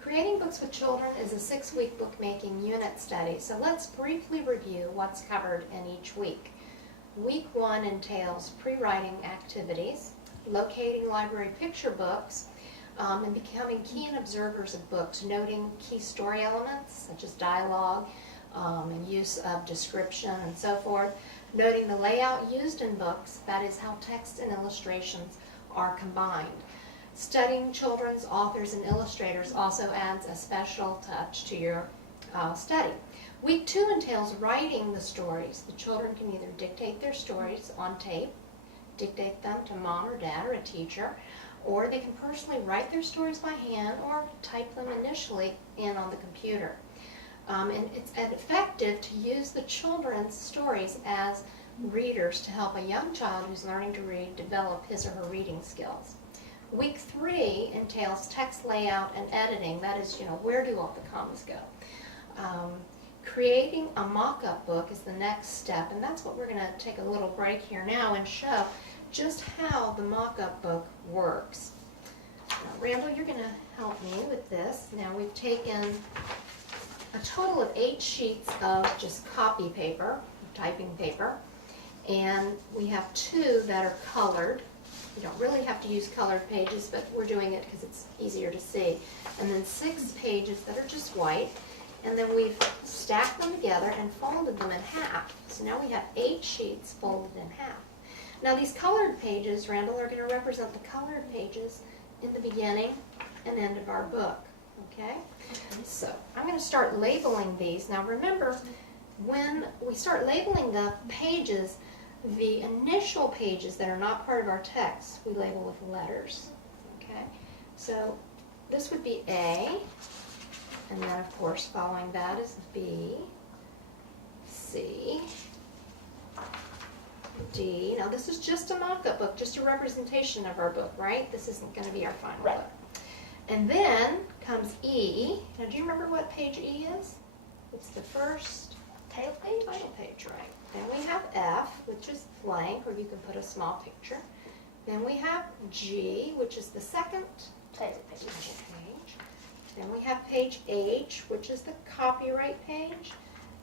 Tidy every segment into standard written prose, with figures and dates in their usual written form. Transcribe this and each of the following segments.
Creating Books with Children is a 6-week bookmaking unit study, so let's briefly review what's covered in each week. Week 1 entails pre-writing activities, locating library picture books, and becoming key observers of books, noting key story elements such as dialogue and use of description and so forth, noting the layout used in books, that is how text and illustrations are combined. Studying children's authors and illustrators also adds a special touch to your study. Week 2 entails writing the stories. The children can either dictate their stories on tape, dictate them to mom or dad or a teacher, or they can personally write their stories by hand or type them initially in on the computer. And it's effective to use the children's stories as readers to help a young child who's learning to read develop his or her reading skills. Week 3 entails text layout and editing. That is, where do all the commas go? Creating a mock-up book is the next step, and that's what we're going to take a little break here now and show just how the mock-up book works. Now, Randall, you're going to help me with this. Now, we've taken a total of 8 sheets of just copy paper, typing paper, and we have 2 that are colored. You don't really have to use colored pages, but we're doing it because it's easier to see. And then 6 pages that are just white, and then we've stacked them together and folded them in half. So now we have 8 sheets folded in half. Now these colored pages, Randall, are going to represent the colored pages in the beginning and end of our book. Okay? So I'm going to start labeling these. Now remember, when we start labeling the pages, the initial pages that are not part of our text, we label with letters. Okay? So this would be A, and then of course following that is B, C, D. Now this is just a mock-up book, just a representation of our book, right? This isn't going to be our final book. And then comes E. Now do you remember what page E is? It's the first title page, right? Then we have F, which is blank, or you can put a small picture. Then we have G, which is the second title page. Then we have page H, which is the copyright page.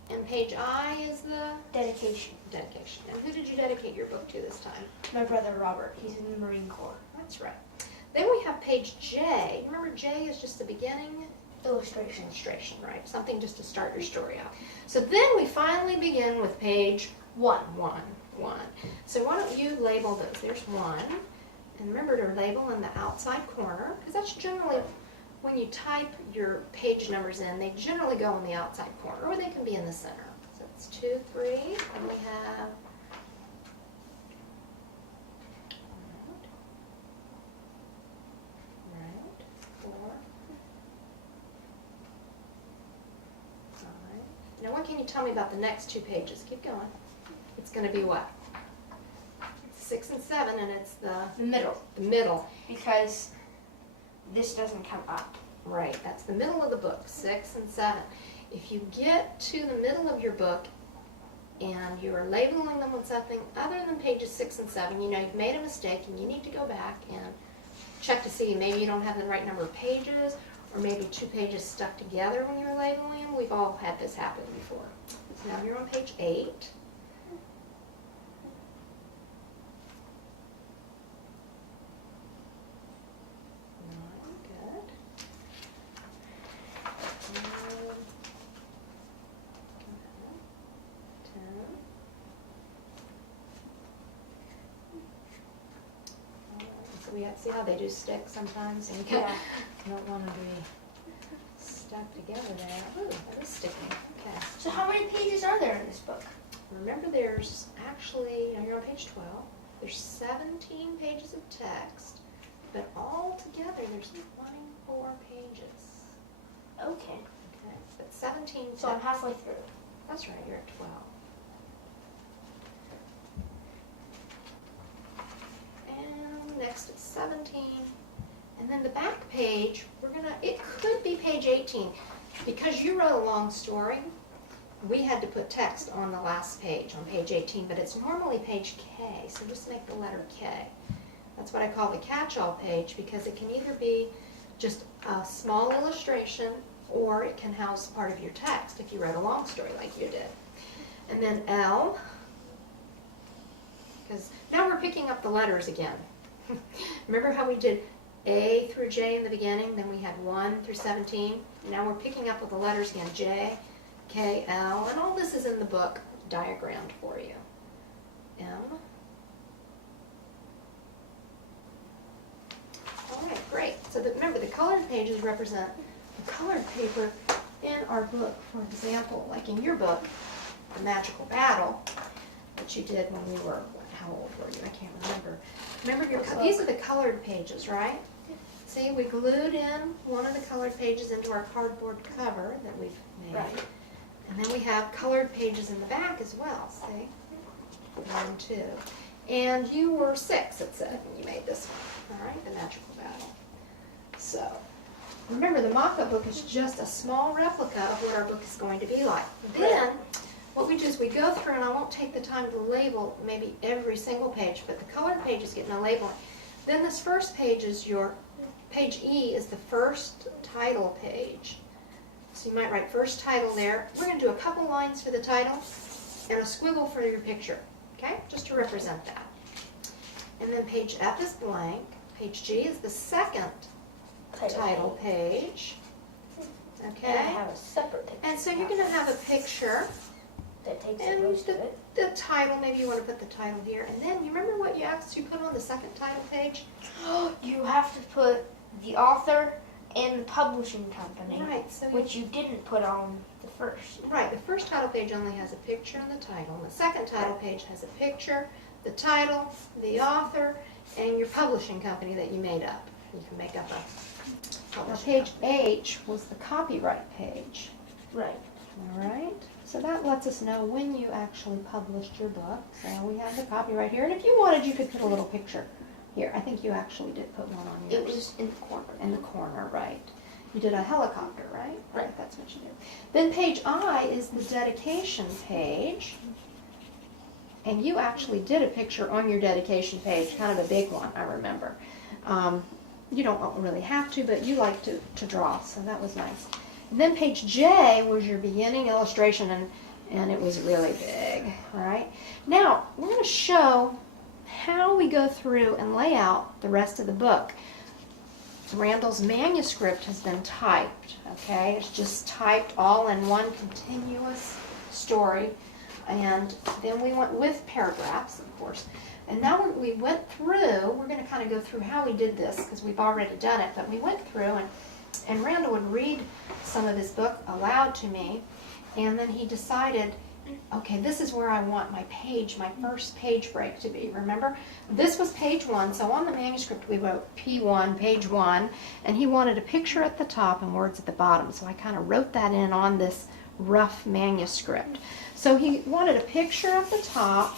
And page I is the dedication. Dedication. And who did you dedicate your book to this time? My brother Robert. He's in the Marine Corps. That's right. Then we have page J. Remember, J is just the beginning? Illustration. Illustration, right? Something just to start your story out. So then we finally begin with page 1. So why don't you label those? There's 1. And remember to label in the outside corner, because that's generally, when you type your page numbers in, they generally go in the outside corner, or they can be in the center. So it's 2, 3, and we have 4, 5. Now what can you tell me about the next 2 pages? Keep going. It's going to be what? 6 and 7, and it's the middle. The middle. Because this doesn't come up. Right, that's the middle of the book, 6 and 7. If you get to the middle of your book and you are labeling them with something other than pages 6 and 7, you know you've made a mistake and you need to go back and check to see maybe you don't have the right number of pages, or maybe 2 pages stuck together when you're labeling them. We've all had this happen before. So now you're on page 8. We see how they do stick sometimes, and you don't want to be stuck together there. Ooh, that is sticking. Okay. So how many pages pages are there in this book? Remember, there's actually, you're on page 12, there's 17 pages of text, but all together there's 24 pages. Okay. Okay, but 17 So I'm halfway through. That's right, you're at 12. And next it's 17. And then the back page, it could be page 18. Because you wrote a long story, we had to put text on the last page, on page 18, but it's normally page K, so just make the letter K. That's what I call the catch-all page, because it can either be just a small illustration or it can house part of your text if you wrote a long story like you did. And then L, because now we're picking up the letters again. Remember how we did A through J in the beginning, then we had 1 through 17? Now we're picking up with the letters again, J, K, L, and all this is in the book diagrammed for you. M. All right, great. So remember, the colored pages represent the colored paper in our book. For example, like in your book, The Magical Battle, that you did when you were, how old were you? I can't remember. Remember, these are the colored pages, right? See, we glued in one of the colored pages into our cardboard cover that we've made. Right. And then we have colored pages in the back as well, see? 1, 2. And you were 6, it said, when you made this one. All right, The Magical Battle. So, remember, the mock-up book is just a small replica of what our book is going to be like. Then, what we do is we go through, and I won't take the time to label maybe every single page, but the colored pages get no labeling. Then this first page is page E is the first title page. So you might write first title there. We're going to do a couple lines for the title and a squiggle for your picture, okay? Just to represent that. And then page F is blank. Page G is the second title page. Okay? And I have a separate picture. And so you're going to have a picture. That takes And most of it. the title, maybe you want to put the title here. And then, you remember what you asked you put on the second title page? You have to put the author and the publishing company, Right. So which you didn't put on the first. Right, the first title page only has a picture and the title. And the second title page has a picture, the title, the author, and your publishing company that you made up. You can make up a publishing Page company. H was the copyright page. Right. All right. So that lets us know when you actually published your book. So we have the copyright here. And if you wanted, you could put a little picture here. I think you actually did put one on yours. It was in the corner. In the corner, right. You did a helicopter, right? Right. That's what you did. Then page I is the dedication page. And you actually did a picture on your dedication page, kind of a big one, I remember. You don't really have to, but you like to draw, so that was nice. And then page J was your beginning illustration, and it was really big, all right? Now, we're going to show how we go through and lay out the rest of the book. Randall's manuscript has been typed, okay? It's just typed all in one continuous story. And then we went with paragraphs, of course. And now we went through, we're going to kind of go through how we did this, because we've already done it, but we went through, and Randall would read some of his book aloud to me, and then he decided, okay, this is where I want my first page break to be. Remember? This was page 1, so on the manuscript we wrote P1, page 1, and he wanted a picture at the top and words at the bottom, so I kind of wrote that in on this rough manuscript. So he wanted a picture at the top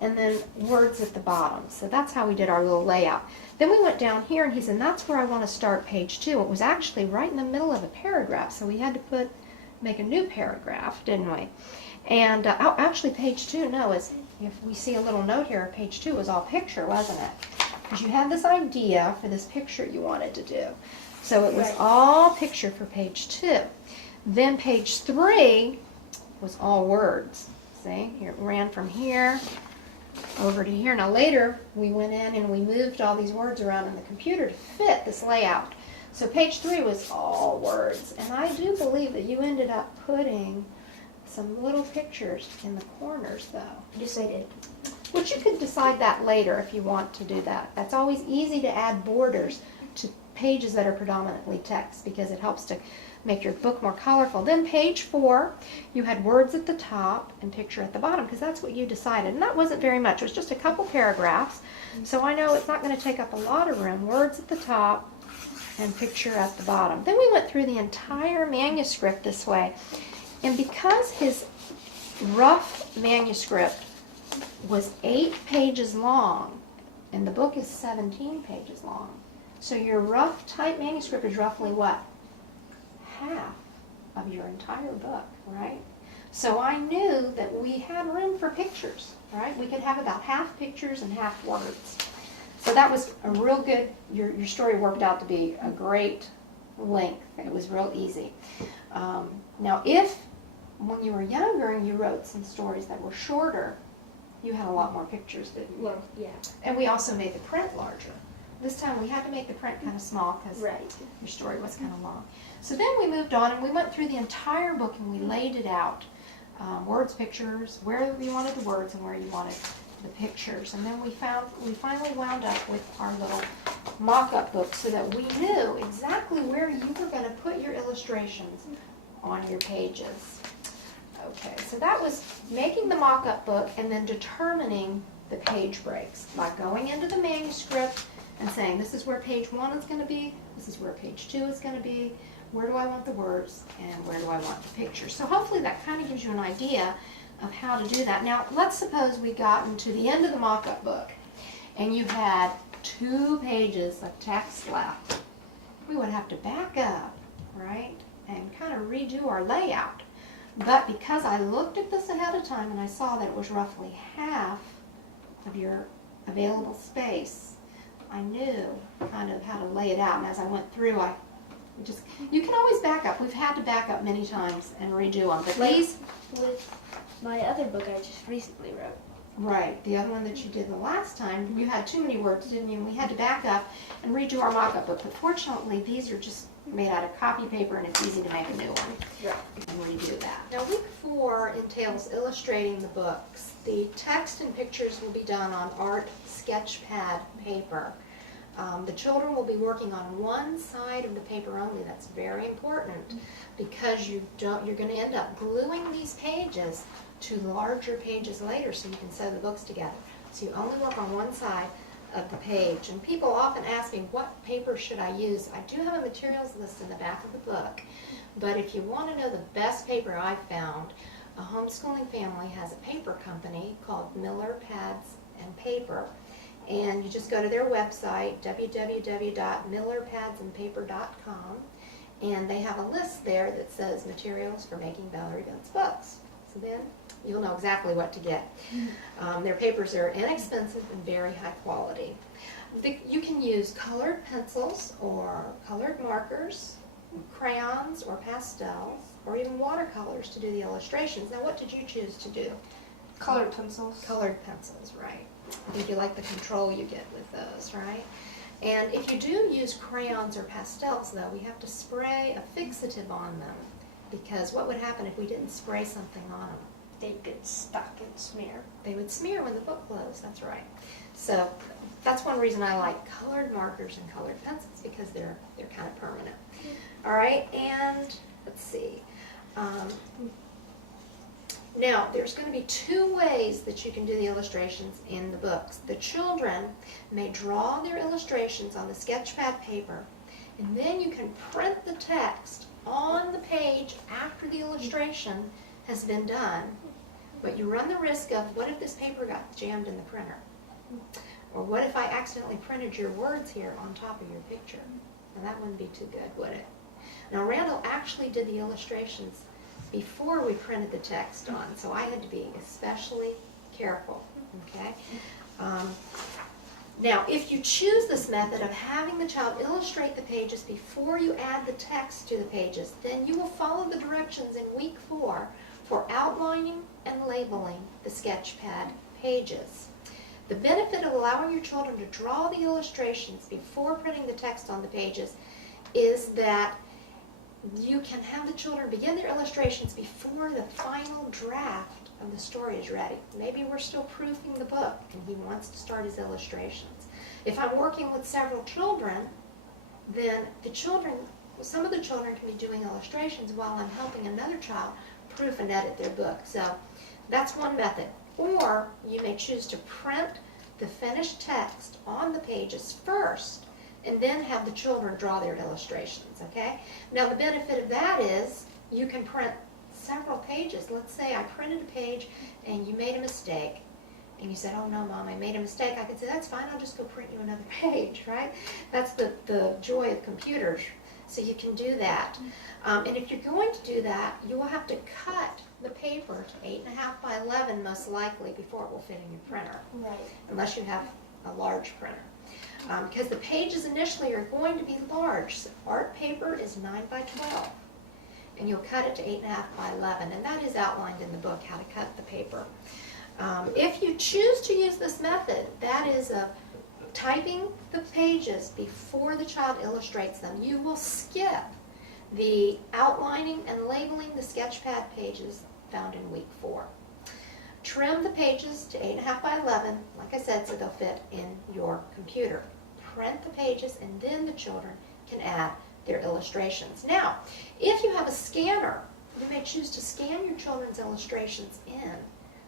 and then words at the bottom. So that's how we did our little layout. Then we went down here and he said, that's where I want to start page 2. It was actually right in the middle of a paragraph, so we had to make a new paragraph, didn't we? And actually page 2, no, if we see a little note here, page 2 was all picture, wasn't it? Because you had this idea for this picture you wanted to do. So it was all picture for page 2. Then page 3 was all words. See, here it ran from here over to here. Now later we went in and we moved all these words around in the computer to fit this layout. So page 3 was all words. And I do believe that you ended up putting some little pictures in the corners though. Yes, I did. Which you could decide that later if you want to do that. That's always easy to add borders pages that are predominantly text because it helps to make your book more colorful. Then page 4, you had words at the top and picture at the bottom because that's what you decided. And that wasn't very much. It was just a couple paragraphs. So I know it's not going to take up a lot of room. Words at the top and picture at the bottom. Then we went through the entire manuscript this way. And because his rough manuscript was 8 pages long, and the book is 17 pages long, so your rough type manuscript is roughly what? Half of your entire book, right? So I knew that we had room for pictures, right? We could have about half pictures and half words. So that was a real good, your story worked out to be a great length. It was real easy. Now if, when you were younger and you wrote some stories that were shorter, you had a lot more pictures, didn't you? Well, yeah. And we also made the print larger. This time we had to make the print kind of small because Right. your story was kind of long. So then we moved on and we went through the entire book and we laid it out. Words, pictures, where you wanted the words and where you wanted the pictures. And then we finally wound up with our little mock-up book so that we knew exactly where you were going to put your illustrations on your pages. Okay, so that was making the mock-up book and then determining the page breaks by going into the manuscript and saying this is where page 1 is going to be, this is where page 2 is going to be, where do I want the words, and where do I want the pictures. So hopefully that kind of gives you an idea of how to do that. Now let's suppose we gotten to the end of the mock-up book and you had 2 pages of text left. We would have to back up, right, and kind of redo our layout. But because I looked at this ahead of time and I saw that it was roughly half of your available space, I knew kind of how to lay it out. And as I went through, you can always back up. We've had to back up many times and redo them. But these, With my other book I just recently wrote. right, the other one that you did the last time, you had too many words, didn't you? And we had to back up and redo our mock-up book. But fortunately, these are just made out of copy paper and it's easy to make a new one. Right. And redo that. Now, week 4 entails illustrating the books. The text and pictures will be done on art sketchpad paper. The children will be working on one side of the paper only. That's very important because you're going to end up gluing these pages to larger pages later so you can sew the books together. So you only work on one side of the page. And people often ask me, what paper should I use? I do have a materials list in the back of the book, but if you want to know the best paper I've found, a homeschooling family has a paper company called Miller Pads and Paper, and you just go to their website, www.millerpadsandpaper.com, and they have a list there that says materials for making Valerie Bendt's books. So then you'll know exactly what to get. Their papers are inexpensive and very high quality. You can use colored pencils or colored markers, crayons or pastels, or even watercolors to do the illustrations. Now, what did you choose to do? Colored pencils. Colored pencils, right. I think you like the control you get with those, right? And if you do use crayons or pastels, though, we have to spray a fixative on them, because what would happen if we didn't spray something on them? They get stuck and smear. They would smear when the book closed, that's right. So that's one reason I like colored markers and colored pencils, because they're kind of permanent. All right, and let's see. Now, there's going to be 2 ways that you can do the illustrations in the books. The children may draw their illustrations on the sketchpad paper, and then you can print the text on the page after the illustration has been done. But you run the risk of, what if this paper got jammed in the printer? Or what if I accidentally printed your words here on top of your picture? Now that wouldn't be too good, would it? Now Randall actually did the illustrations before we printed the text on, so I had to be especially careful, okay? Now, if you choose this method of having the child illustrate the pages before you add the text to the pages, then you will follow the directions in week 4 for outlining and labeling the sketchpad pages. The benefit of allowing your children to draw the illustrations before printing the text on the pages is that you can have the children begin their illustrations before the final draft of the story is ready. Maybe we're still proofing the book and he wants to start his illustrations. If I'm working with several children, then the children, some of the children can be doing illustrations while I'm helping another child proof and edit their book. So that's one method. Or you may choose to print the finished text on the pages first and then have the children draw their illustrations, okay? Now the benefit of that is you can print several pages. Let's say I printed a page and you made a mistake and you said, oh no, Mom, I made a mistake. I could say, that's fine, I'll just go print you another page, right? That's the joy of computers. So you can do that. And if you're going to do that, you will have to cut the paper to 8.5 by 11 most likely before it will fit in your printer. Right. Unless you have a large printer. Because the pages initially are going to be large. So art paper is 9 by 12. And you'll cut it to 8.5 by 11. And that is outlined in the book, how to cut the paper. If you choose to use this method, that is typing the pages before the child illustrates them. You will skip the outlining and labeling the sketchpad pages found in week 4. Trim the pages to 8.5 by 11, like I said, so they'll fit in your computer. Print the pages and then the children can add their illustrations. Now, if you have a scanner, you may choose to scan your children's illustrations in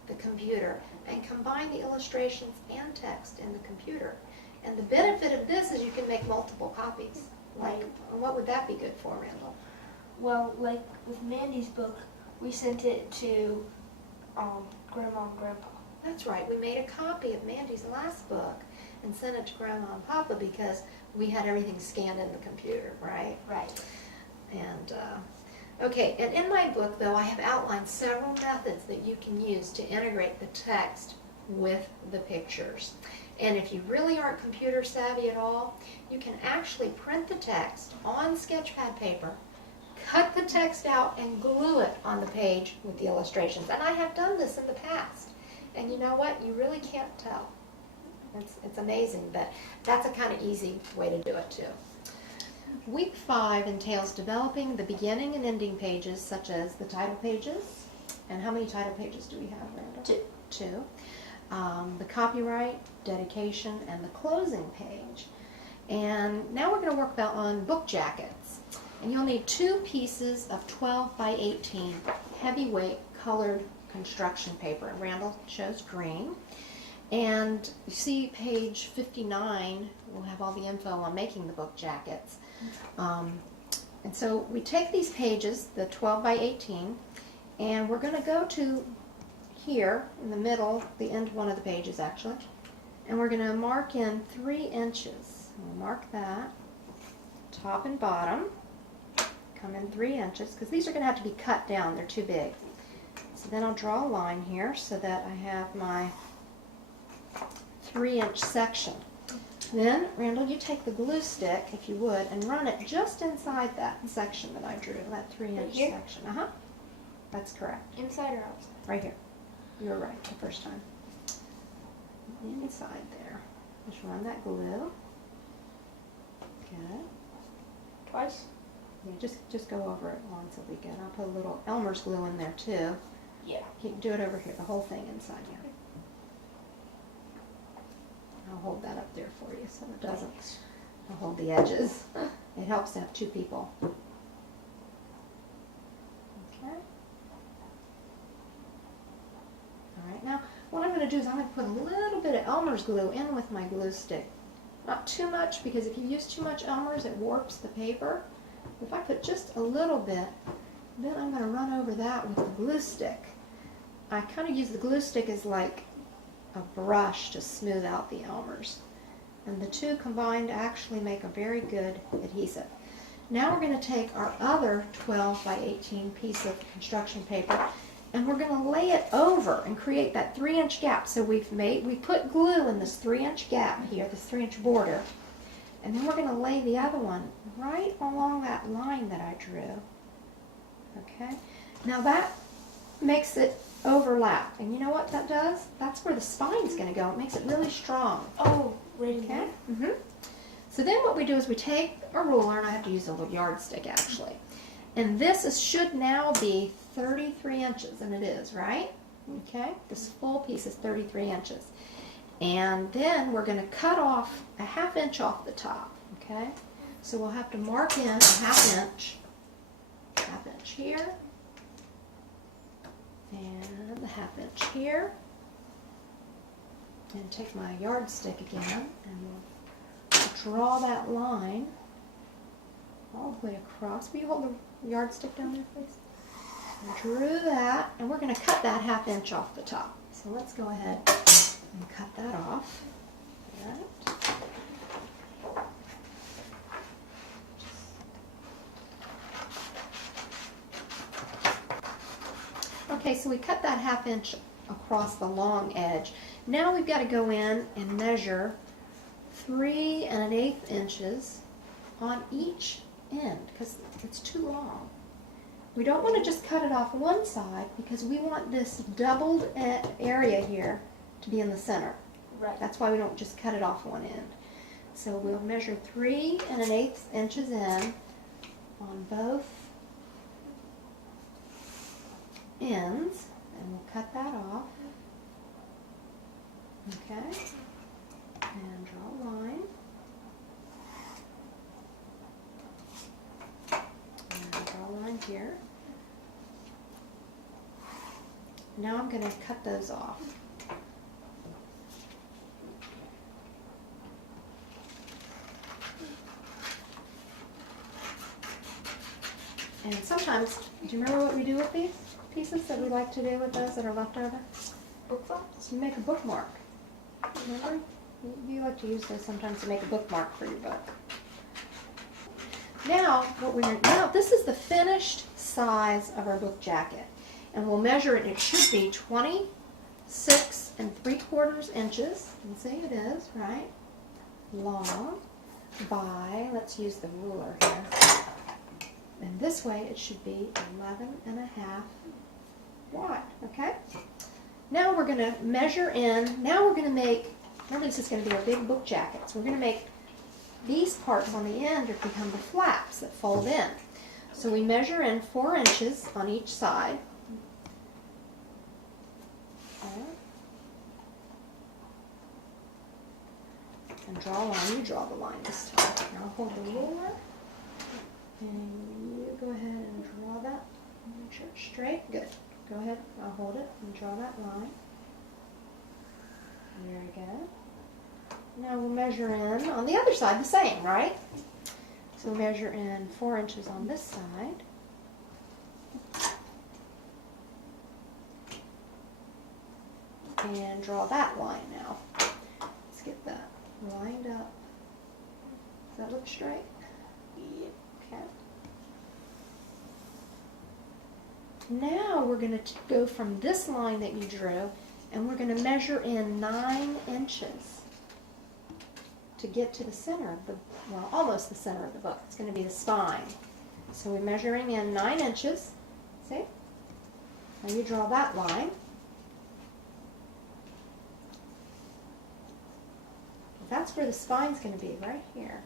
the computer and combine the illustrations and text in the computer. And the benefit of this is you can make multiple copies. Like, what would that be good for, Randall? Well, like with Mandy's book, we sent it to Grandma and Grandpa. That's right. We made a copy of Mandy's last book and sent it to Grandma and Papa because we had everything scanned in the computer, right? Right. And, okay, and in my book, though, I have outlined several methods that you can use to integrate the text with the pictures. And if you really aren't computer savvy at all, you can actually print the text on sketchpad paper, cut the text out, and glue it on the page with the illustrations. And I have done this in the past. And you know what? You really can't tell. It's amazing, but that's a kind of easy way to do it, too. Week 5 entails developing the beginning and ending pages, such as the title pages. And how many title pages do we have, Randall? 2. The copyright, dedication, and the closing page. And now we're going to work on book jackets. And you'll need 2 pieces of 12 by 18 heavyweight colored construction paper. And Randall chose green. And you see page 59 will have all the info on making the book jackets. And so we take these pages, the 12 by 18, and we're going to go to here in the middle, the end of one of the pages actually, and we're going to mark in 3 inches. We'll mark that, top and bottom, come in 3 inches, because these are going to have to be cut down, they're too big. So then I'll draw a line here so that I have my 3-inch section. Then, Randall, you take the glue stick, if you would, and run it just inside that section that I drew, that 3-inch Here? section. That's correct. Inside or outside? Right here. You were right the first time. Inside there. Just run that glue. Good. Twice? Yeah, just go over it once, it'll be good. I'll put a little Elmer's glue in there too. Yeah. You can do it over here, the whole thing inside. Yeah. I'll hold that up there for you so it doesn't. I'll hold the edges. It helps to have 2 people. Okay. Alright, now what I'm going to do is I'm going to put a little bit of Elmer's glue in with my glue stick. Not too much, because if you use too much Elmer's, it warps the paper. If I put just a little bit, then I'm going to run over that with the glue stick. I kind of use the glue stick as like a brush to smooth out the Elmer's. And the 2 combined actually make a very good adhesive. Now we're going to take our other 12 by 18 piece of construction paper and we're going to lay it over and create that 3-inch gap. So we put glue in this 3-inch gap here, this 3-inch border, and then we're going to lay the other one right along that line that I drew. Okay? Now that makes it overlap. And you know what that does? That's where the spine's going to go. It makes it really strong. Oh, right. Okay? So then what we do is we take a ruler, and I have to use a little yardstick actually. And this should now be 33 inches, and it is, right? Okay? This full piece is 33 inches. And then we're going to cut off a 1/2 inch off the top. Okay? So we'll have to mark in a half inch here, and the half inch here, and take my yardstick again, and we'll draw that line all the way across. Will you hold the yardstick down there, please? I drew that, and we're going to cut that half inch off the top. So let's go ahead and cut that off. Right. Okay, so we cut that half inch across the long edge. Now we've got to go in and measure 3 1/8 inches on each end because it's too long. We don't want to just cut it off one side because we want this doubled area here to be in the center. Right. That's why we don't just cut it off one end. So we'll measure 3 1/8 inches in on both ends, and we'll cut that off. Okay, and draw a line. And draw a line here. Now I'm going to cut those off. And sometimes, do you remember what we do with these pieces that we like to do with those that are left over? Book flaps? You make a bookmark. Remember? You like to use those sometimes to make a bookmark for your book. Now, this is the finished size of our book jacket. And we'll measure it. It should be 26 3/4 inches. You can see it is, right? Long by, let's use the ruler here. And this way it should be 11 1/2 wide, okay? Now we're going to measure in, now we're going to make, remember this is going to be a big book jacket, so we're going to make these parts on the end to become the flaps that fold in. So we measure in 4 inches on each side. And draw a line. You draw the line this time. Now hold the ruler. And you go ahead and draw that. Make sure it's straight. Good. Go ahead. I'll hold it and draw that line. Very good. Now we'll measure in on the other side the same, right? So we'll measure in 4 inches on this side. And draw that line now. Let's get that lined up. Does that look straight? Yep. Okay. Now we're going to go from this line that you drew, and we're going to measure in 9 inches to get to the center of the, well, almost the center of the book. It's going to be the spine. So we're measuring in 9 inches. See? Now you draw that line. That's where the spine's going to be, right here.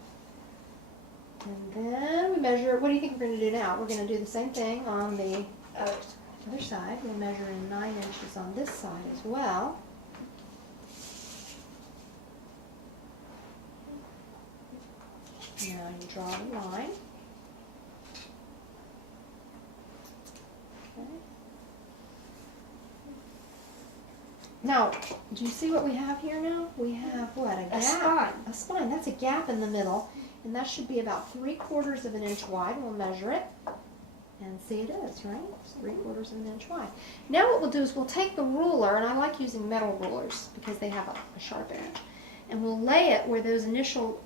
And then we measure, what do you think we're going to do now? We're going to do the same thing on the other side. We'll measure in 9 inches on this side as well. Now you draw the line. Okay. Now, do you see what we have here now? We have what? A gap. A spine. A spine. That's a gap in the middle. And that should be about 3/4 of an inch wide. We'll measure it. And see it is, right? It's 3/4 of an inch wide. Now what we'll do is we'll take the ruler, and I like using metal rulers because they have a sharp edge. And we'll lay it where those initial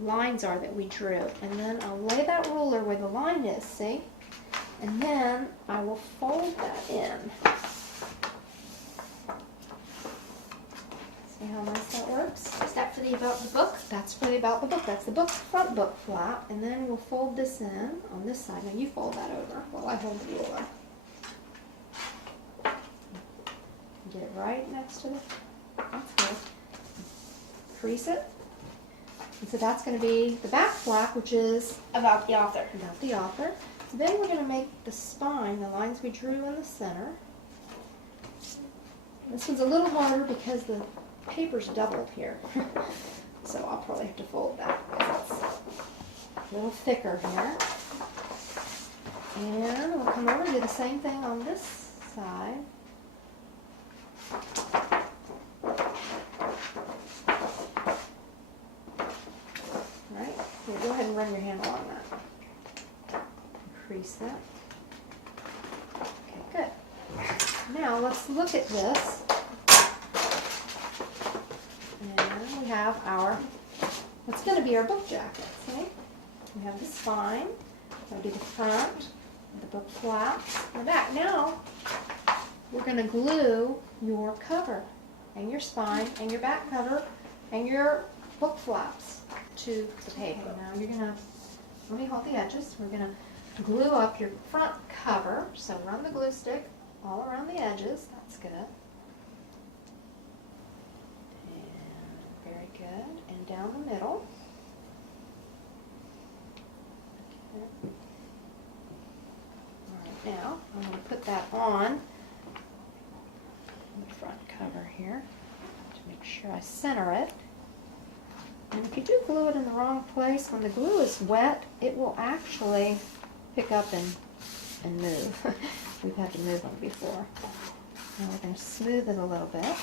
lines are that we drew. And then I'll lay that ruler where the line is, see? And then I will fold that in. See how nice that works? Is that for the about the book? That's for the about the book. That's the book front book flap. And then we'll fold this in on this side. Now you fold that over while I hold the ruler. Get it right next to the, that's good. Crease it. And so that's going to be the back flap, which is About the author. about the author. Then we're going to make the spine, the lines we drew in the center. This one's a little harder because the paper's doubled here. So I'll probably have to fold that. A little thicker here. And we'll come over and do the same thing on this side. Right, here, go ahead and run your handle on that. Increase that. Okay, good. Now let's look at this. And we have our, what's going to be our book jacket, see? We have the spine, that'll be the front, the book flaps, the back. Now, we're going to glue your cover and your spine and your back cover and your book flaps to the paper. Now you're going to, let me hold the edges, we're going to glue up your front cover, so run the glue stick all around the edges, that's good. And very good, and down the middle. Okay. All right, now I'm going to put that on the front cover here to make sure I center it. And if you do glue it in the wrong place, when the glue is wet, it will actually pick up and move. We've had to move them before. Now we're going to smooth it a little bit.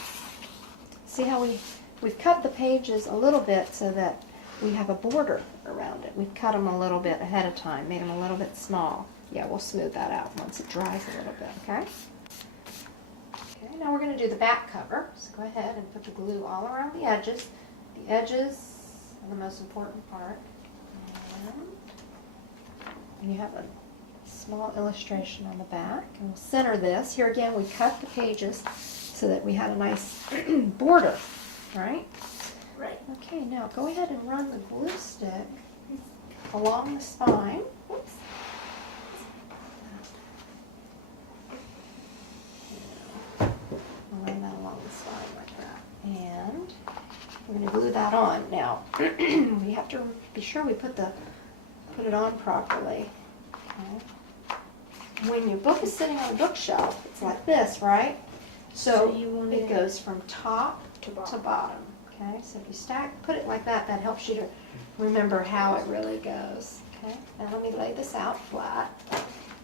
See how we've cut the pages a little bit so that we have a border around it. We've cut them a little bit ahead of time, made them a little bit small. Yeah, we'll smooth that out once it dries a little bit, okay? Okay, now we're going to do the back cover. So go ahead and put the glue all around the edges. The edges are the most important part. And you have a small illustration on the back. And we'll center this. Here again, we cut the pages so that we had a nice border, right? Right. Okay, now go ahead and run the glue stick along the spine. Oops. I'll run that along the spine like that. And we're going to glue that on. Now, we have to be sure we put it on properly. Okay. When your book is sitting on a bookshelf, it's like this, right? So you want it goes from top to to bottom. Okay, so if you put it like that, that helps you to remember how it really goes. Okay, now let me lay this out flat,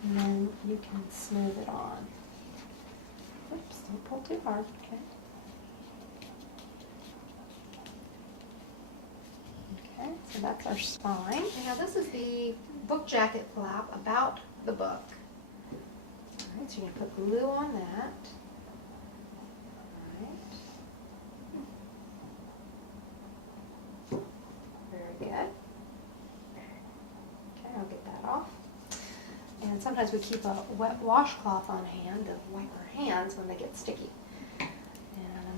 and then you can smooth it on. Oops, don't pull too hard. Okay. Okay, so that's our spine. And now this is the book jacket flap about the book. All right, so you're going to put glue on that. Good. Okay, I'll get that off. And sometimes we keep a wet washcloth on hand to wipe our hands when they get sticky. And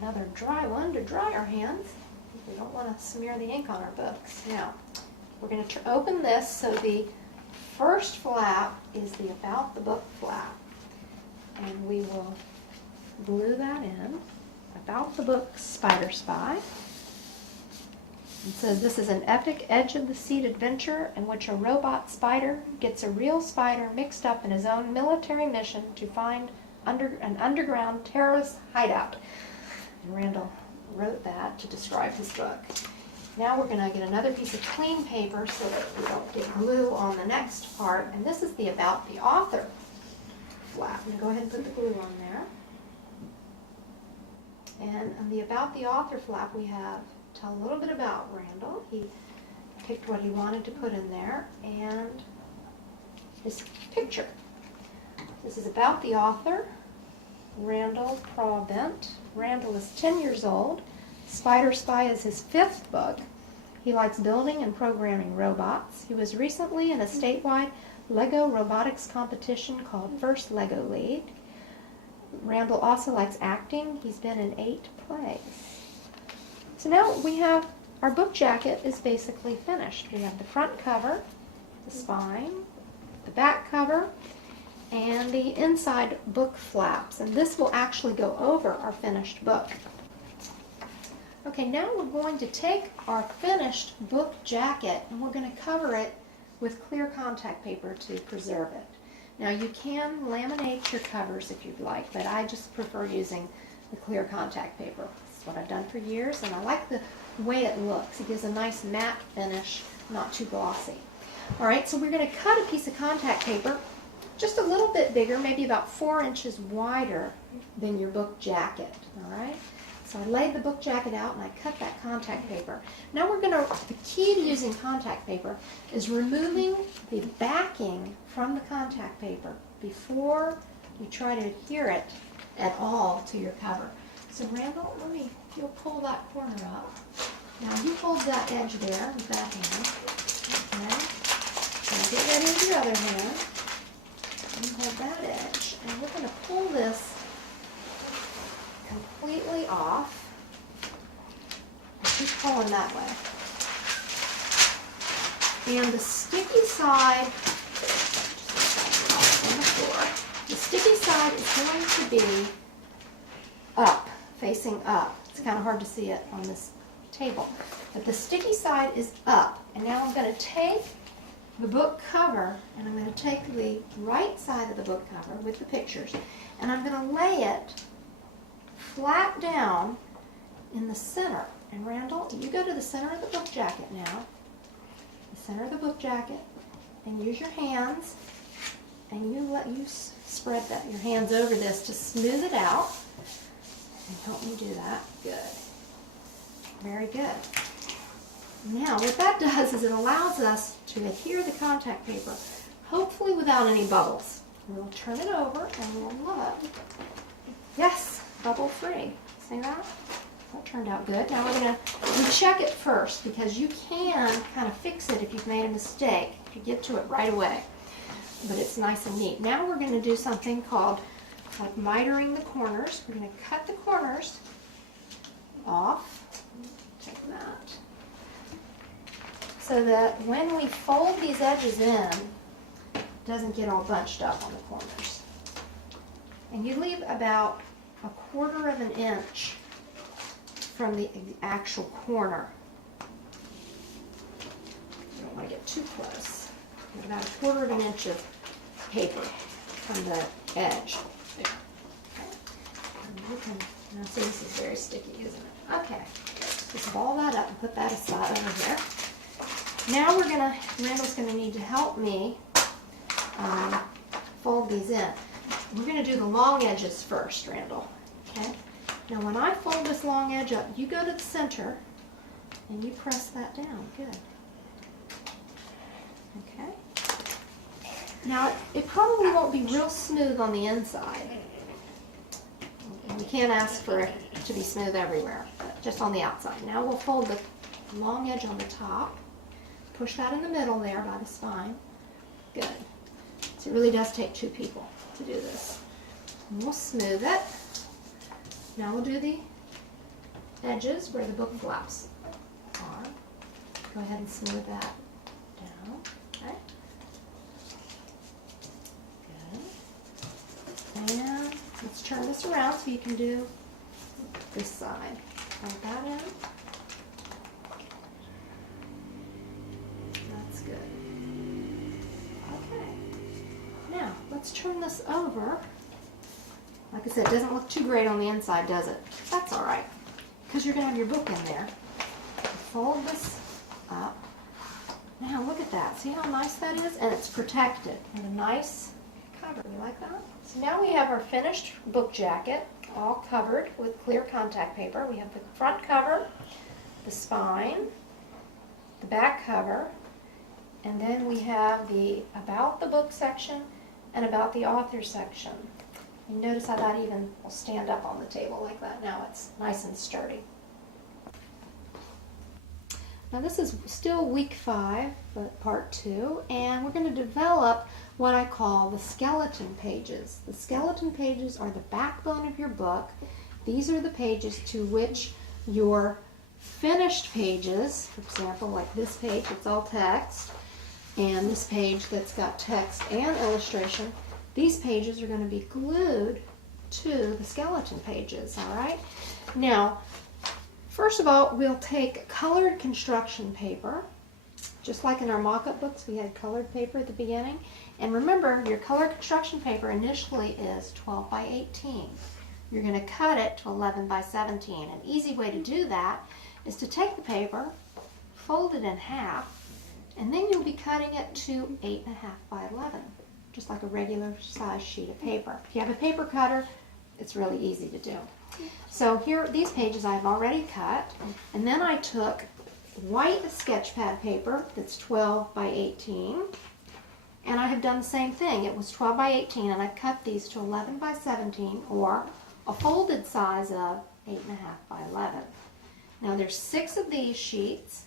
another dry one to dry our hands. We don't want to smear the ink on our books. Now, we're going to open this so the first flap is the about the book flap. And we will glue that in. About the book Spider Spy. It says this is an epic edge-of-the-seat adventure in which a robot spider gets a real spider mixed up in his own military mission to find an underground terrorist hideout. And Randall wrote that to describe his book. Now we're going to get another piece of clean paper so that we don't get glue on the next part. And this is the About the Author flap. I'm going to go ahead and put the glue on there. And on the About the Author flap we have tell a little bit about Randall. He picked what he wanted to put in there and his picture. This is about the author, Valerie Bendt. Randall is 10 years old. Spider Spy is his 5th book. He likes building and programming robots. He was recently in a statewide Lego robotics competition called First Lego League. Randall also likes acting. He's been in 8 plays. So now we have, our book jacket is basically finished. We have the front cover, the spine, the back cover, and the inside book flaps. And this will actually go over our finished book. Okay, now we're going to take our finished book jacket and we're going to cover it with clear contact paper to preserve it. Now you can laminate your covers if you'd like, but I just prefer using the clear contact paper. What I've done for years, and I like the way it looks. It gives a nice matte finish, not too glossy. All right, so we're going to cut a piece of contact paper just a little bit bigger, maybe about 4 inches wider than your book jacket. All right, so I laid the book jacket out and I cut that contact paper. Now the key to using contact paper is removing the backing from the contact paper before you try to adhere it at all to your cover. So Randall, you'll pull that corner up. Now you hold that edge there with that hand. Okay. Now get ready with your other hand. And hold that edge. And we're going to pull this completely off. And keep pulling that way. And the sticky side, the sticky side is going to be up, facing up. It's kind of hard to see it on this table. But the sticky side is up. And now I'm going to take the book cover and I'm going to take the right side of the book cover with the pictures and I'm going to lay it flat down in the center. And Randall, you go to the center of the book jacket now, the center of the book jacket, and use your hands and you spread your hands over this to smooth it out. And help me do that. Good. Very good. Now, what that does is it allows us to adhere the contact paper, hopefully without any bubbles. We'll turn it over and we'll look. Yes, bubble free. See that? That turned out good. Now we're going to check it first because you can kind of fix it if you've made a mistake, if you get to it right away. But it's nice and neat. Now we're going to do something called like mitering the corners. We're going to cut the corners off. Take that. So that when we fold these edges in, it doesn't get all bunched up on the corners. And you leave about 1/4 of an inch from the actual corner. You don't want to get too close. About 1/4 of an inch of paper from the edge. There. Okay. And you can, now see, this is very sticky, isn't it? Okay. Just ball that up and put that aside over here. Now Randall's going to need to help me fold these in. We're going to do the long edges first, Randall. Okay? Now when I fold this long edge up, you go to the center and you press that down. Good. Okay? Now it probably won't be real smooth on the inside. We can't ask for it to be smooth everywhere, but just on the outside. Now we'll fold the long edge on the top. Push that in the middle there by the spine. Good. So it really does take 2 people to do this. And we'll smooth it. Now we'll do the edges where the book flaps are. Go ahead and smooth that down. Okay. Good. And let's turn this around so you can do this side. Fold that in. Good. Okay. Now, let's turn this over. Like I said, it doesn't look too great on the inside, does it? That's all right, because you're going to have your book in there. Fold this up. Now, look at that. See how nice that is? And it's protected with a nice cover. You like that? So now we have our finished book jacket, all covered with clear contact paper. We have the front cover, the spine, the back cover, and then we have the about the book section and about the author section. You notice how that even will stand up on the table like that. Now it's nice and sturdy. Now this is still week 5, but part 2, and we're going to develop what I call the skeleton pages. The skeleton pages are the backbone of your book. These are the pages to which your finished pages, for example, like this page, it's all text, and this page that's got text and illustration, these pages are going to be glued to the skeleton pages, all right? Now, first of all, we'll take colored construction paper, just like in our mock-up books, we had colored paper at the beginning. And remember, your colored construction paper initially is 12 by 18. You're going to cut it to 11 by 17. An easy way to do that is to take the paper, fold it in half, And then you'll be cutting it to 8.5 by 11, just like a regular size sheet of paper. If you have a paper cutter, it's really easy to do. So here, these pages I've already cut, and then I took white sketch pad paper that's 12 by 18, and I have done the same thing. It was 12 by 18, and I've cut these to 11 by 17, or a folded size of 8.5 by 11. Now there's 6 of these sheets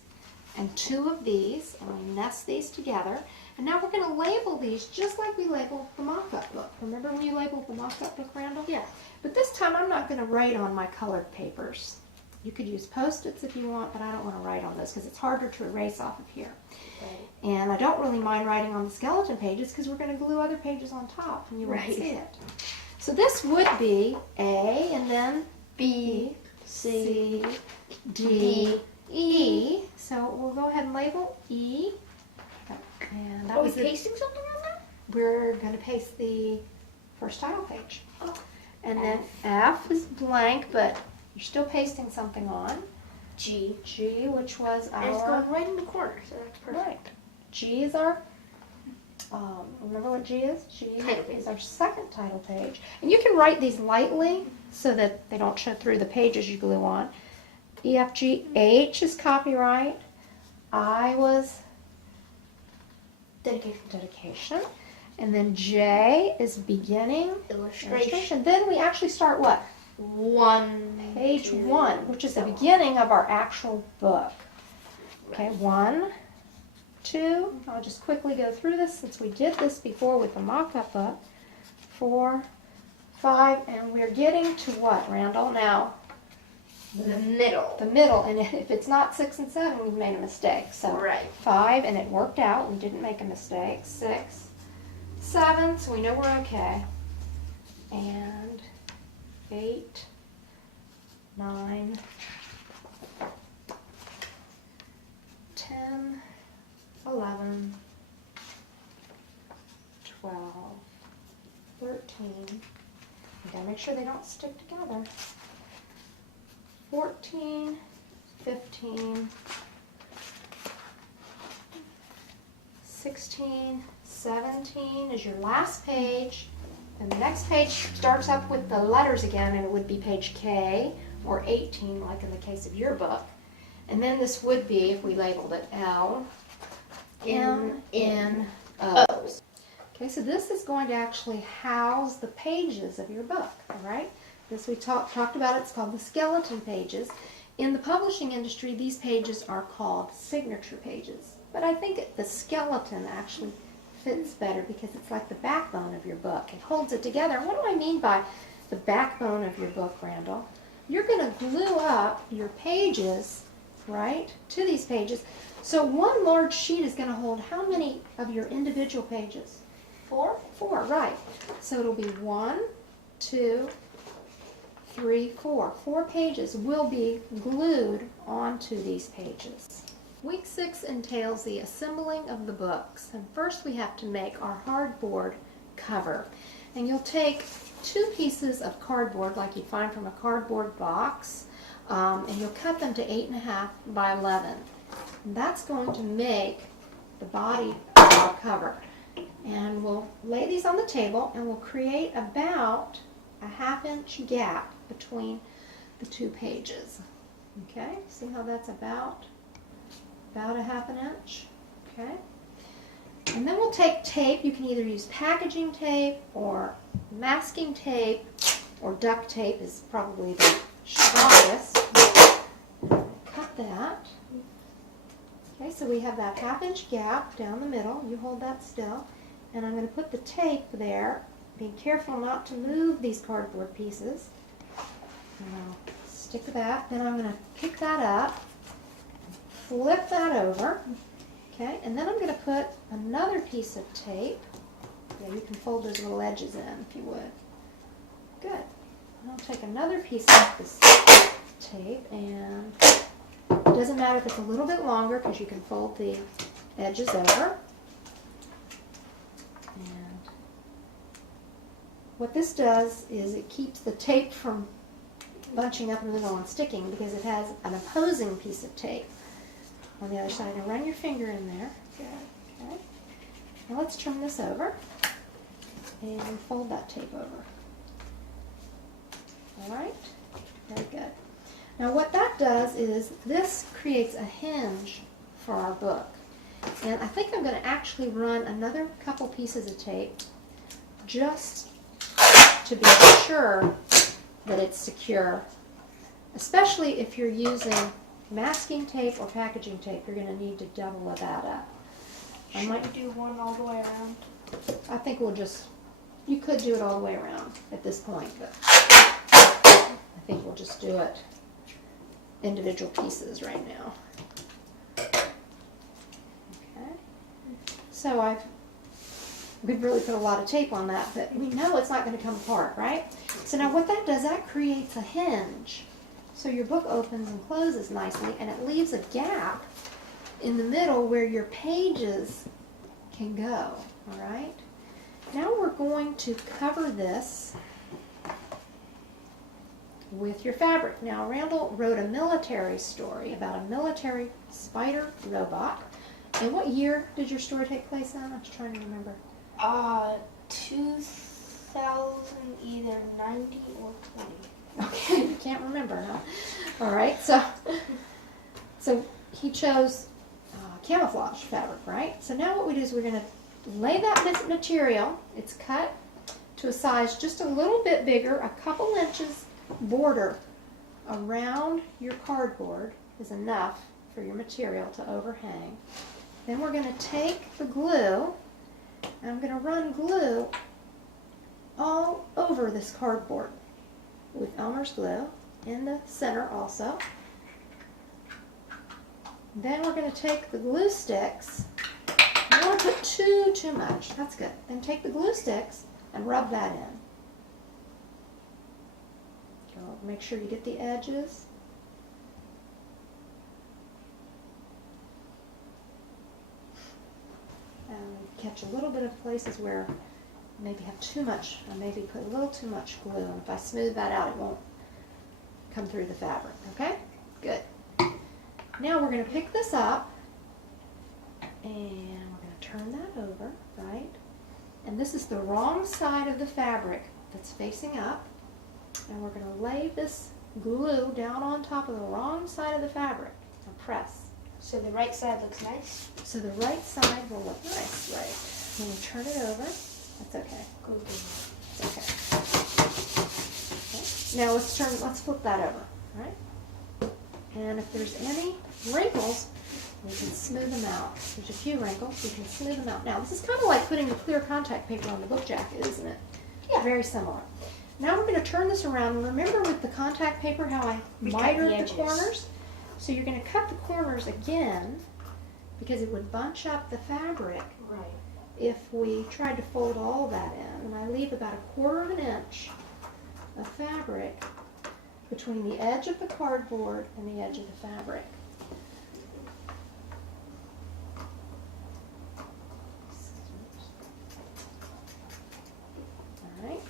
and 2 of these, and we nest these together. And now we're going to label these just like we labeled the mock-up book. Remember when you labeled the mock-up book, Randall? Yeah. But this time I'm not going to write on my colored papers. You could use Post-its if you want, but I don't want to write on those because it's harder to erase off of here. Right. And I don't really mind writing on the skeleton pages because we're going to glue other pages on top and you won't see it. So this would be A, and then B, C, D, E. So we'll go ahead and label E. And that Are we was the, pasting something on there? we're going to paste the first title page. Oh. And then F is blank, but you're still pasting something on. G. G, which was And it's our... going right in the corner, so that's perfect. Right. G is our... remember what G is? G Title page. is our second title page. And you can write these lightly so that they don't show through the pages you glue on. E, F, G, H is copyright. I was dedication. And then J is beginning. Illustration. Then we actually start what? Page 1, which is the beginning of our actual book. Okay, 1, 2, I'll just quickly go through this since we did this before with the mock-up book. 4, 5, and we're getting to what, Randall? Now, The middle. the middle, and if it's not 6 and 7, we've made a mistake. So Right. 5, and it worked out, we didn't make a mistake. 6, 7, so we know we're okay. And 8, 9, 10, 11, 12, 13. You gotta make sure they don't stick together. 14, 15, 16, 17 is your last page. And the next page starts up with the letters again, and it would be page K, or 18, like in the case of your book. And then this would be, if we labeled it, L, M, N, O. Okay, so this is going to actually house the pages of your book, all right? This we talked about, it's called the skeleton pages. In the publishing industry, these pages are called signature pages. But I think the skeleton actually fits better because it's like the backbone of your book. It holds it together. What do I mean by the backbone of your book, Randall? You're going to glue up your pages, right, to these pages. So one large sheet is going to hold how many of your individual pages? 4? 4, right. So it'll be 1, 2, 3, 4. 4 pages will be glued onto these pages. Week 6 entails the assembling of the books. And first we have to make our hardboard cover. And you'll take 2 pieces of cardboard like you'd find from a cardboard box, and you'll cut them to 8.5 by 11. And that's going to make the body of our cover. And we'll lay these on the table and we'll create about a 1/2 inch gap between the 2 pages. Okay, see how that's about a 1/2 inch, okay? And then we'll take tape. You can either use packaging tape or masking tape, or duct tape is probably the strongest. Cut that. Okay, so we have that 1/2 inch gap down the middle. You hold that still. And I'm going to put the tape there. Be careful not to move these cardboard pieces. And I'll stick that. Then I'm going to pick that up, flip that over. Okay, and then I'm going to put another piece of tape. Yeah, you can fold those little edges in if you would. Good. And I'll take another piece of this tape, and it doesn't matter if it's a little bit longer because you can fold the edges over. And what this does is it keeps the tape from bunching up in the middle and sticking because it has an opposing piece of tape on the other side. Now run your finger in there. Good. Okay. Now let's turn this over and fold that tape over. All right. Very good. Now what that does is this creates a hinge for our book. And I think I'm going to actually run another couple pieces of tape just to be sure that it's secure. Especially if you're using masking tape or packaging tape, you're going to need to double that up. Should we do one all the way around? I think you could do it all the way around at this point, but I think we'll just do it individual pieces right now. Okay. So we've really put a lot of tape on that, but we know it's not going to come apart, right? So now what that does, that creates a hinge. So your book opens and closes nicely, and it leaves a gap in the middle where your pages can go, all right? Now we're going to cover this with your fabric. Now Randall wrote a military story about a military spider robot. And what year did your story take place in? I was trying to remember. 2000, either 90 or 20. Okay, you can't remember, huh? All right, so he chose camouflage fabric, right? So now what we do is we're going to lay that bit of material. It's cut to a size just a little bit bigger, a couple inches border around your cardboard is enough for your material to overhang. Then we're going to take the glue, and I'm going to run glue all over this cardboard with Elmer's glue in the center also. Then we're going to take the glue sticks. You don't want to put too much. That's good. Then take the glue sticks and rub that in. Make sure you get the edges. And catch a little bit of places where maybe have too much, or maybe put a little too much glue. And if I smooth that out, it won't come through the fabric. Okay? Good. Now we're going to pick this up, and we're going to turn that over, right? And this is the wrong side of the fabric that's facing up. And we're going to lay this glue down on top of the wrong side of the fabric and press. So the right side looks nice? So the right side will look nice, right? When we turn it over, that's okay. It's okay. Now let's flip that over, right? And if there's any wrinkles, we can smooth them out. There's a few wrinkles, we can smooth them out. Now this is kind of like putting the clear contact paper on the book jacket, isn't it? Yeah. Very similar. Now we're going to turn this around. Remember with the contact paper how I mitered the corners? So you're going to cut the corners again because it would bunch up the fabric if we tried to fold all that in. And I leave about 1/4 of an inch of fabric between the edge of the cardboard and the edge of the fabric. All right.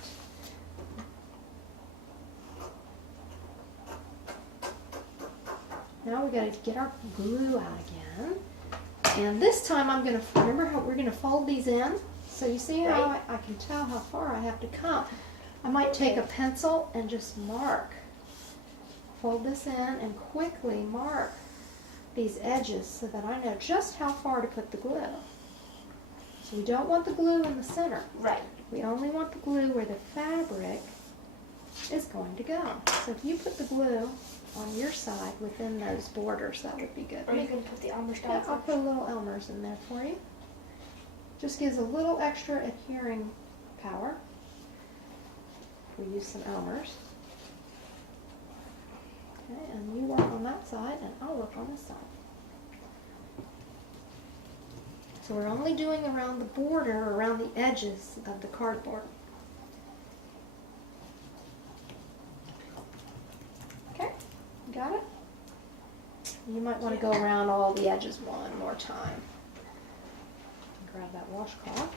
Now we got to get our glue out again. And this time I'm going to, remember how we're going to fold these in? So you see how I can tell how far I have to come. I might take a pencil and just mark. Fold this in and quickly mark these edges so that I know just how far to put the glue. So we don't want the glue in the center. Right. We only want the glue where the fabric is going to go. So if you put the glue on your side within those borders, that would be good. Are you going to put the Elmer's Yeah, I'll put a little Elmer's in there for you. Just gives a little extra adhering power. We use some Elmer's. Okay, and you work on that side, and I'll work on this side. So we're only doing around the border, around the edges of the cardboard. Okay, got it? You might want to go around all the edges one more time. Grab that washcloth.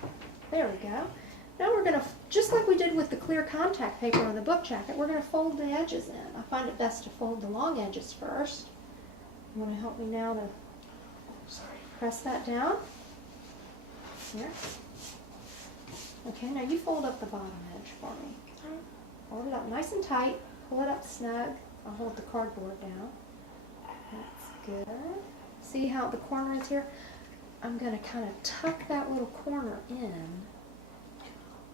There we go. Now we're going to, just like we did with the clear contact paper on the book jacket, we're going to fold the edges in. I find it best to fold the long edges first. You want to help me now to press that down? Here. Okay, now you fold up the bottom edge for me. Hold it up nice and tight. Pull it up snug. I'll hold the cardboard down. That's good. See how the corner is here? I'm going to kind of tuck that little corner in.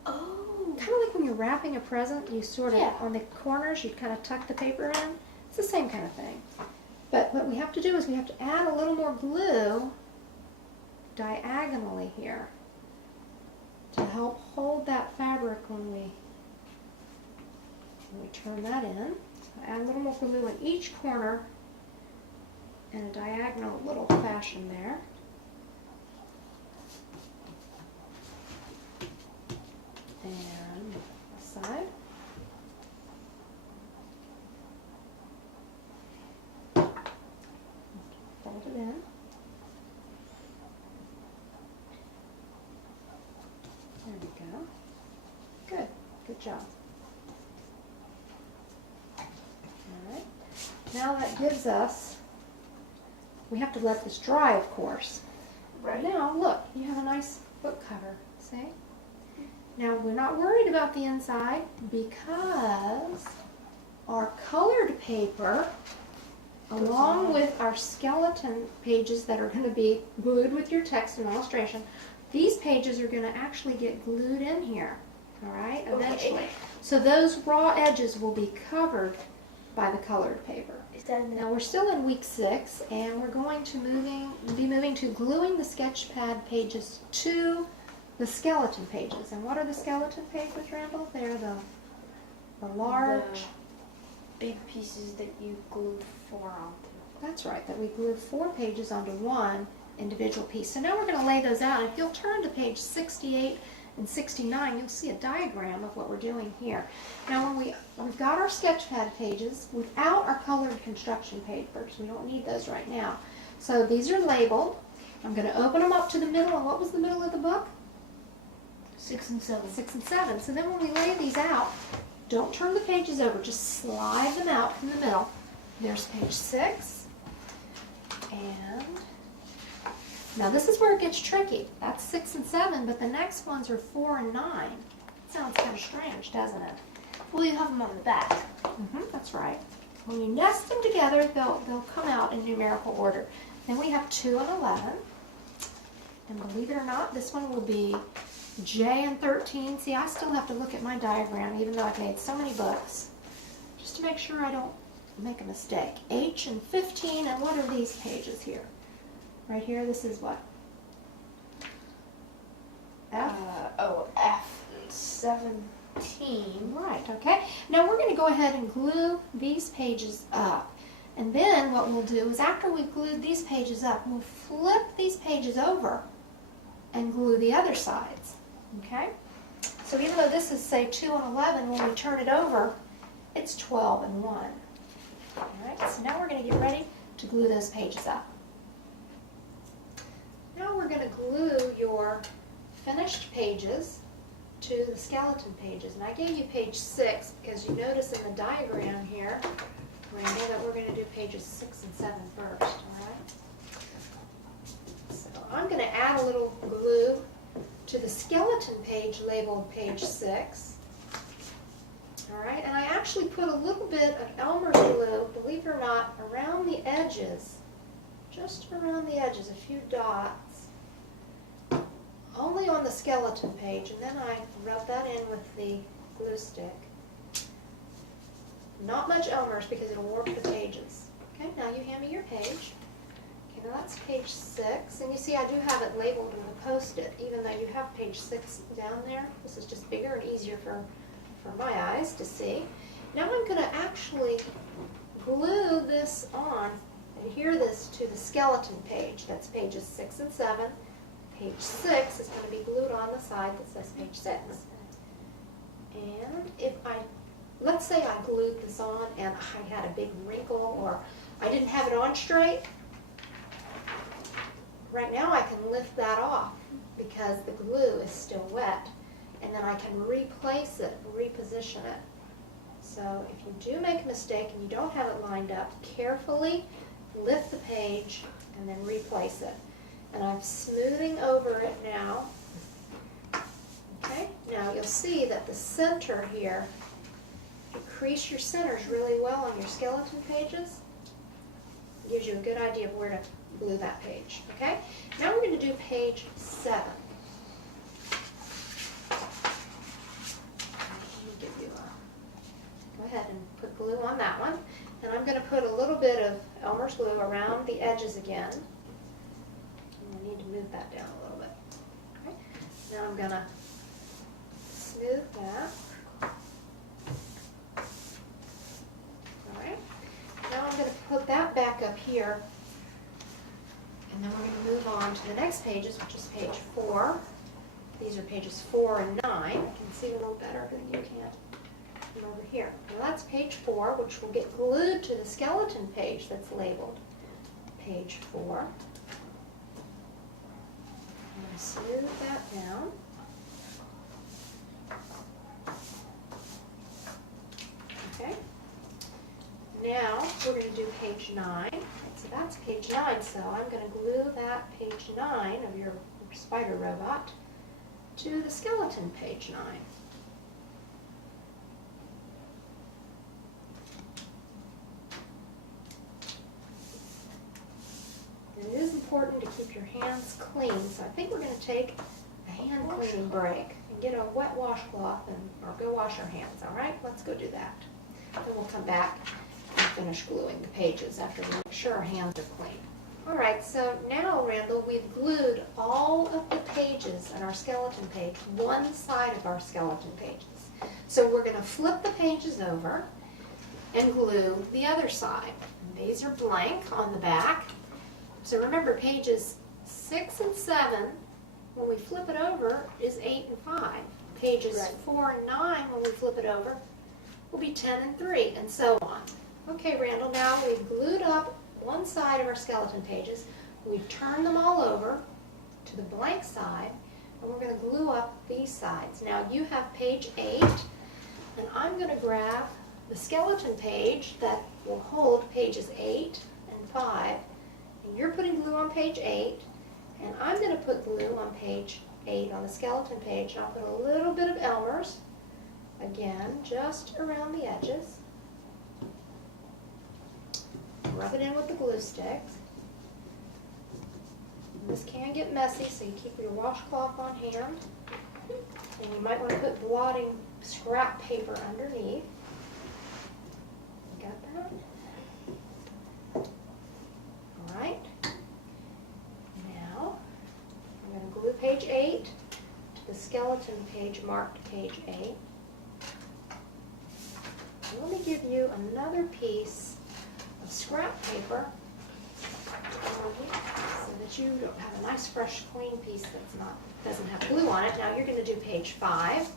Oh. Kind of like when you're wrapping a present, you sort of, Yeah. on the corners, you kind of tuck the paper in. It's the same kind of thing. But what we have to do is we have to add a little more glue diagonally here to help hold that fabric when we turn that in. So add a little more glue in each corner in a diagonal little fashion there. And this side. Fold it in. There we go. Good. Good job. Alright. Now that gives us, we have to let this dry, of course. Right. Now, look, you have a nice book cover, see? Now, we're not worried about the inside because our colored paper, along with our skeleton pages that are going to be glued with your text and illustration, these pages are going to actually get glued in here, all right, eventually. Okay. So those raw edges will be covered by the colored paper. Is that in Now we're still in week 6, and we're going to be moving to gluing the sketch pad pages to the skeleton pages. And what are the skeleton pages, Randall? They're the large. big pieces that you glued 4 onto? That's right, that we glued 4 pages onto one individual piece. So now we're going to lay those out. If you'll turn to page 68 and 69, you'll see a diagram of what we're doing here. Now when we've got our sketch pad pages without our colored construction papers. We don't need those right now. So these are labeled. I'm going to open them up to the middle. And what was the middle of the book? 6 and 7. 6 and 7. So then when we lay these out, don't turn the pages over. Just slide them out from the middle. There's page 6. And now this is where it gets tricky. That's 6 and 7, but the next ones are 4 and 9. Sounds kind of strange, doesn't it? Well, you have them on the back. That's right. When you nest them together, they'll come out in numerical order. Then we have 2 and 11. And believe it or not, this one will be J and 13. See, I still have to look at my diagram, even though I've made so many books, just to make sure I don't make a mistake. H and 15, and what are these pages here? Right here, this is what? F? F 17. Right, okay. Now we're going to go ahead and glue these pages up. And then what we'll do is after we've glued these pages up, we'll flip these pages over and glue the other sides. Okay? So even though this is, say, 2 and 11, when we turn it over, it's 12 and 1. All right, so now we're going to get ready to glue those pages up. Now we're going to glue your finished pages to the skeleton pages. And I gave you page 6 because you notice in the diagram here, Randall, that we're going to do pages 6 and 7 first, all right? So I'm going to add a little glue to the skeleton page labeled page 6. All right, and I actually put a little bit of Elmer's glue, believe it or not, around the edges, just around the edges, a few dots, only on the skeleton page, and then I rub that in with the glue stick. Not much Elmer's because it'll warp the pages. Okay, now you hand me your page. Okay, now that's page 6, and you see I do have it labeled in the Post-it, even though you have page 6 down there. This is just bigger and easier for my eyes to see. Now I'm going to actually glue this on, adhere this to the skeleton page. That's pages 6 and 7. Page 6 is going to be glued on the side that says page 6. And if let's say I glued this on and I had a big wrinkle or I didn't have it on straight, right now I can lift that off because the glue is still wet. And then I can replace it, reposition it. So if you do make a mistake and you don't have it lined up, carefully lift the page and then replace it. And I'm smoothing over it now Okay, now you'll see that the center here, you crease your centers really well on your skeleton pages. It gives you a good idea of where to glue that page. Okay, now we're going to do page 7. Go ahead and put glue on that one. And I'm going to put a little bit of Elmer's glue around the edges again. And I need to move that down a little bit. Okay. Now I'm going to smooth that. Alright. Now I'm going to put that back up here. And then we're going to move on to the next pages, which is page 4. These are pages 4 and 9. I can see a little better than you can. Over here. Now that's page 4, which will get glued to the skeleton page that's labeled page 4. I'm going to smooth that down. Okay. Now we're going to do page 9. So that's page 9. So I'm going to glue that page 9 of your spider robot to the skeleton page 9. And it is important to keep your hands clean, so I think we're going to take a hand cleaning break and get a wet washcloth or go wash our hands, all right? Let's go do that. Then we'll come back and finish gluing the pages after we make sure our hands are clean. All right, so now, Randall, we've glued all of the pages on our skeleton page, one side of our skeleton pages. So we're going to flip the pages over and glue the other side. And these are blank on the back. So remember, pages 6 and 7, when we flip it over, is 8 and 5. Pages 4 and 9, when we flip it over, will be 10 and 3, and so on. Okay, Randall, now we've glued up one side of our skeleton pages. We've turned them all over to the blank side, and we're going to glue up these sides. Now, you have page 8, and I'm going to grab the skeleton page that will hold pages 8 and 5. You're putting glue on page 8, and I'm going to put glue on page 8 on the skeleton page. And I'll put a little bit of Elmer's, again, just around the edges. Rub it in with the glue sticks. And this can get messy, so you keep your washcloth on hand. And you might want to put blotting scrap paper underneath. Got that? Alright, now I'm going to glue page 8 to the skeleton page marked page 8. And let me give you another piece of scrap paper so that you don't have a nice fresh clean piece doesn't have glue on it. Now you're going to do page 5.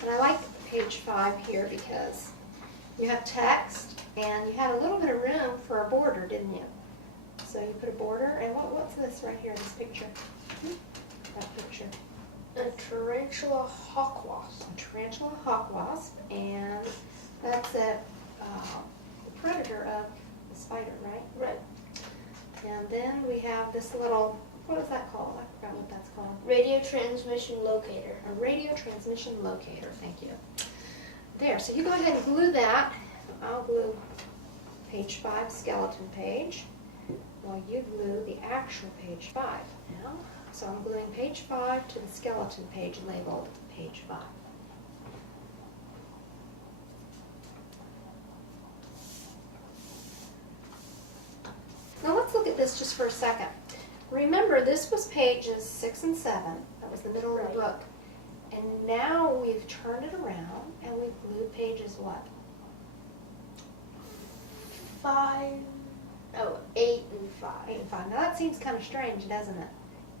And I like page 5 here because you have text and you had a little bit of room for a border, didn't you? So you put a border, and what's this right here, this picture? That picture. A tarantula hawk wasp. A tarantula hawk wasp, and that's the predator of the spider, right? Right. And then we have this little, what is that called? I forgot what that's called. Radio transmission locator. A radio transmission locator, thank you. There, so you go ahead and glue that. I'll glue page 5 skeleton page. Well, you glue the actual page 5 now. So I'm gluing page 5 to the skeleton page labeled page 5. Now let's look at this just for a second. Remember, this was pages 6 and 7. That was the middle of the book. And now we've turned it around and we've glued pages what? 8 and 5. 8 and 5. Now that seems kind of strange, doesn't it?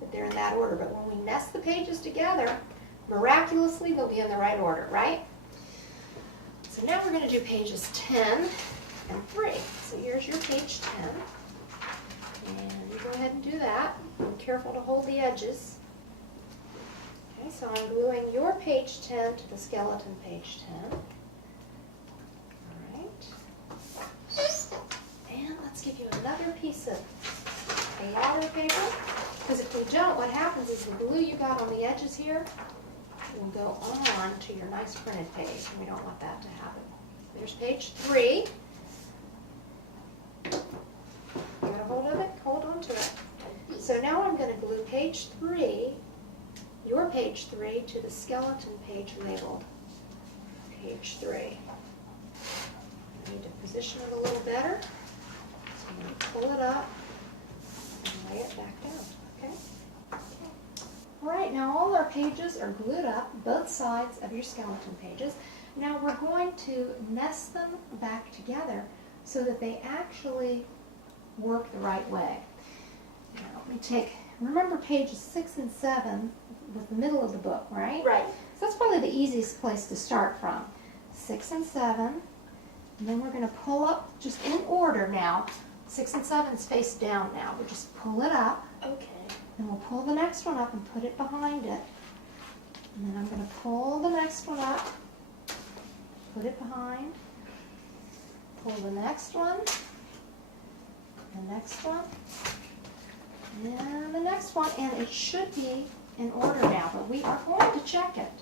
That they're in that order. But when we nest the pages together, miraculously they'll be in the right order, right? So now we're going to do pages 10 and 3. So here's your page 10. And you go ahead and do that. Be careful to hold the edges. Okay, so I'm gluing your page 10 to the skeleton page 10. And let's give you another piece of blotting paper, because if we don't, what happens is the glue you got on the edges here will go on to your nice printed page, and we don't want that to happen. There's page 3. You got a hold of it? Hold on to it. So now I'm going to glue page 3, your page 3, to the skeleton page labeled page 3. I need to position it a little better. So I'm going to pull it up and lay it back down, okay? All right, now all our pages are glued up, both sides of your skeleton pages. Now we're going to nest them back together so that they actually work the right way. Now let me take, remember pages 6 and 7 was the middle of the book, right? Right. So that's probably the easiest place to start from. 6 and 7, and then we're going to pull up, just in order now. 6 and 7 is face down now. We'll just pull it up, Okay. and we'll pull the next one up and put it behind it. And then I'm going to pull the next one up, put it behind, pull the next one, the next one, and the next one, and it should be in order now, but we are going to check it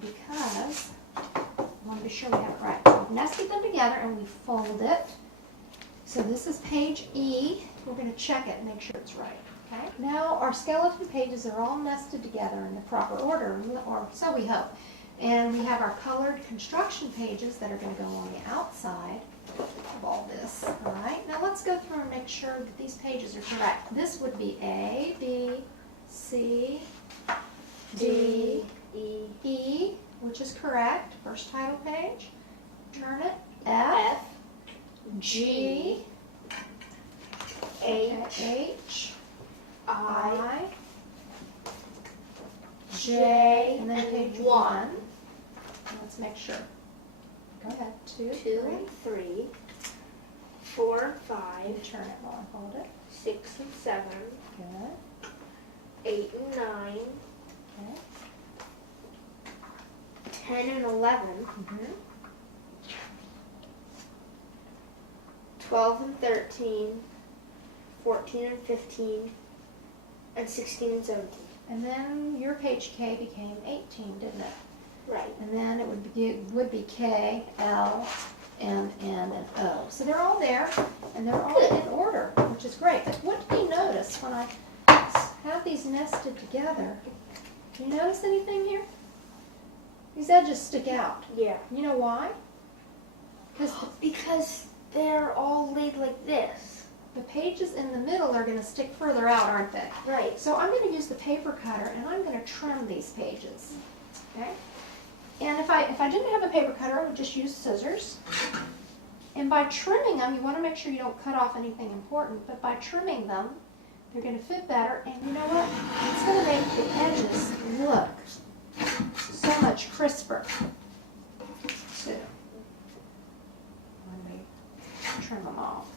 because I want to be sure we have it right. So we've nested them together and we fold it. So this is page E. We're going to check it and make sure it's right. Okay. Now our skeleton pages are all nested together in the proper order, or so we hope. And we have our colored construction pages that are going to go on the outside of all this. All right. Now let's go through and make sure that these pages are correct. This would be A, B, C, D, E, which is correct. First title page. Turn it. F, G, H, I, J, and then page 1. Let's make sure. Go ahead. 2, 2, 3, 4, 5, turn it while I hold it. 6 and 7, Good. 8 and 9, Okay. 10 and 11, Mm-hmm. 12 and 13, 14 and 15, and 16 and 17. And then your page K became 18, didn't it? Right. And then it would be K, L, M, N, and O. So they're all there, and they're all in order, which is great. But what do you notice when I have these nested together? Do you notice anything here? These edges stick out. Yeah. You know why? Because they're all laid like this. The pages in the middle are going to stick further out, aren't they? Right. So I'm going to use the paper cutter, and I'm going to trim these pages. Okay? And if I didn't have a paper cutter, I would just use scissors. And by trimming them, you want to make sure you don't cut off anything important, but by trimming them, they're going to fit better. And you know what? It's going to make the edges look so much crisper, too, when we trim them off.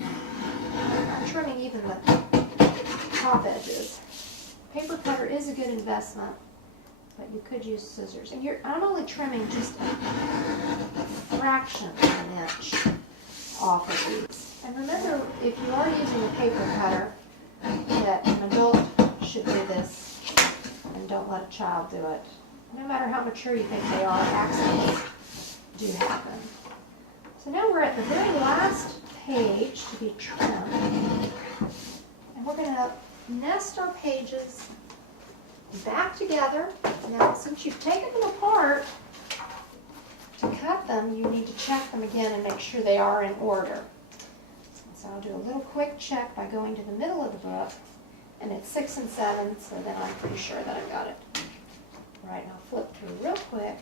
I'm trimming even the top edges. Paper cutter is a good investment, but you could use scissors. And I'm only trimming just a fraction of an inch off of these. And remember, if you are using a paper cutter, that an adult should do this, and don't let a child do it. No matter how mature you think they are, accidents do happen. So now we're at the very last page to be trimmed, and we're going to nest our pages back together. Now, since you've taken them apart, to cut them, you need to check them again and make sure they are in order. So I'll do a little quick check by going to the middle of the book, and it's 6 and 7, so then I'm pretty sure that I've got it. All right, now flip through real quick,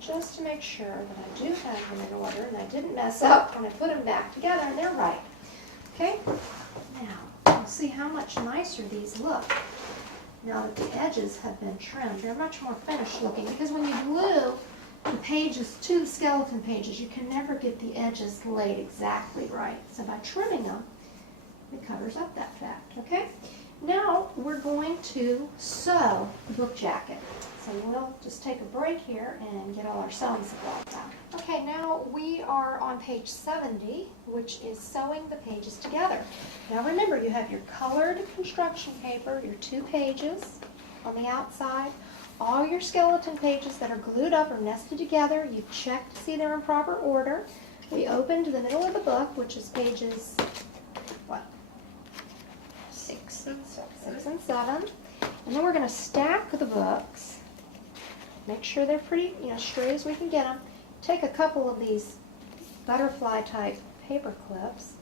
just to make sure that I do have them in order, and I didn't mess up when I put them back together, and they're right. Okay, now, you'll see how much nicer these look now that the edges have been trimmed. They're much more finished looking, because when you glue the pages to the skeleton pages, you can never get the edges laid exactly right. So by trimming them, it covers up that fact, okay? Now we're going to sew the book jacket. So we'll just take a break here and get all our sewing supplies out. Okay, now we are on page 70, which is sewing the pages together. Now remember, you have your colored construction paper, your 2 pages on the outside, all your skeleton pages that are glued up or nested together. You've checked to see they're in proper order. We opened the middle of the book, which is pages, what? 6 and 7. And then we're going to stack the books. Make sure they're pretty, straight as we can get them. Take a couple of these butterfly type paper clips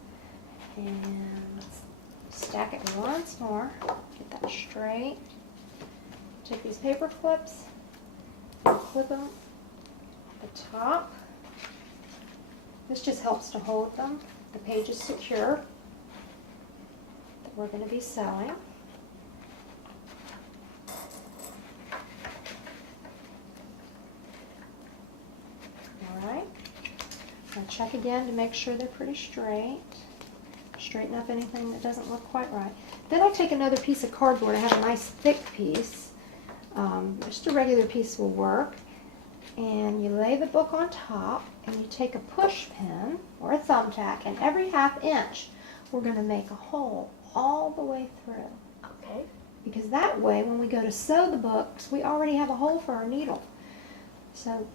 and let's stack it once more. Get that straight. Take these paper clips and clip them at the top. This just helps to hold them, the pages secure that we're going to be sewing. I'll check again to make sure they're pretty straight. Straighten up anything that doesn't look quite right. Then I take another piece of cardboard. I have a nice thick piece. Just a regular piece will work. And you lay the book on top and you take a push pin or a thumbtack, and every 1/2 inch we're going to make a hole all the way through. Okay. Because that way when we go to sew the books, we already have a hole for our needle. So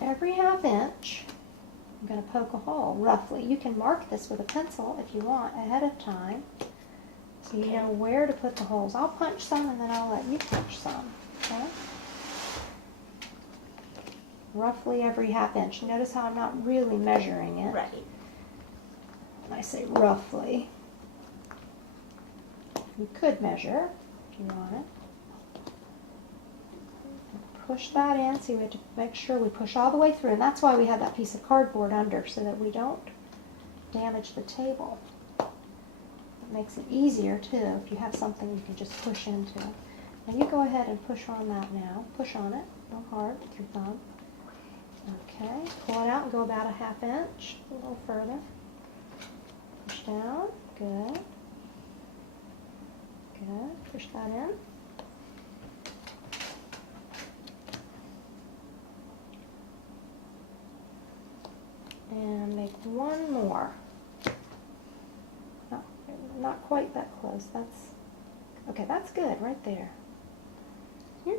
every 1/2 inch I'm going to poke a hole, roughly. You can mark this with a pencil if you want ahead of time, so you know where to put the holes. I'll punch some and then I'll let you punch some, okay? Roughly every 1/2 inch. Notice how I'm not really measuring it. Right. When I say roughly, you could measure if you want it. Push that in, so we have to make sure we push all the way through, and that's why we have that piece of cardboard under, so that we don't damage the table. It makes it easier too if you have something you can just push into. Now you go ahead and push on that now. Push on it real hard with your thumb. Okay, pull it out and go about a 1/2 inch, a little further. Push down, good. Good, push that in. And make one more. Not quite that close. Okay, that's good right there. Here.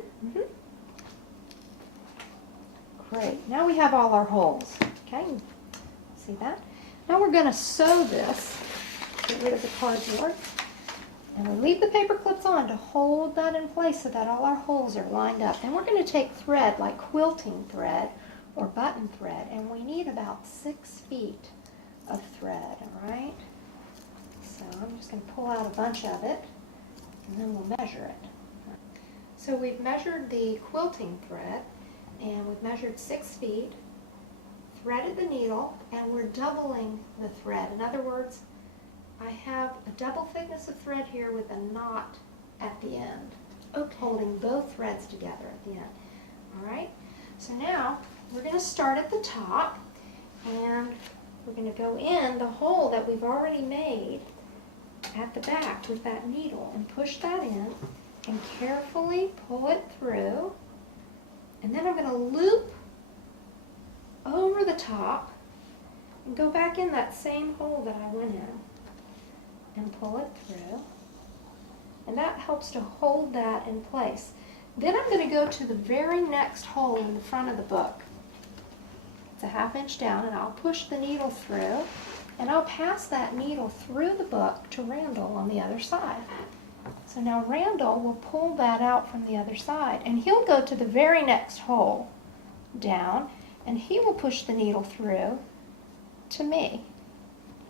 Great. Now we have all our holes. Okay, see that? Now we're going to sew this. Get rid of the cardboard. And we leave the paper clips on to hold that in place so that all our holes are lined up. Then we're going to take thread, like quilting thread or button thread, and we need about 6 feet of thread, all right? So I'm just going to pull out a bunch of it, and then we'll measure it. So we've measured the quilting thread, and we've measured 6 feet, threaded the needle, and we're doubling the thread. In other words, I have a double thickness of thread here with a knot at the end, holding both threads together at the end. All right? So now we're going to start at the top, and we're going to go in the hole that we've already made at the back with that needle and push that in and carefully pull it through. And then I'm going to loop over the top and go back in that same hole that I went in and pull it through. And that helps to hold that in place. Then I'm going to go to the very next hole in the front of the book. It's a 1/2 inch down, and I'll push the needle through, and I'll pass that needle through the book to Randall on the other side. So now Randall will pull that out from the other side, and he'll go to the very next hole down, and he will push the needle through to me.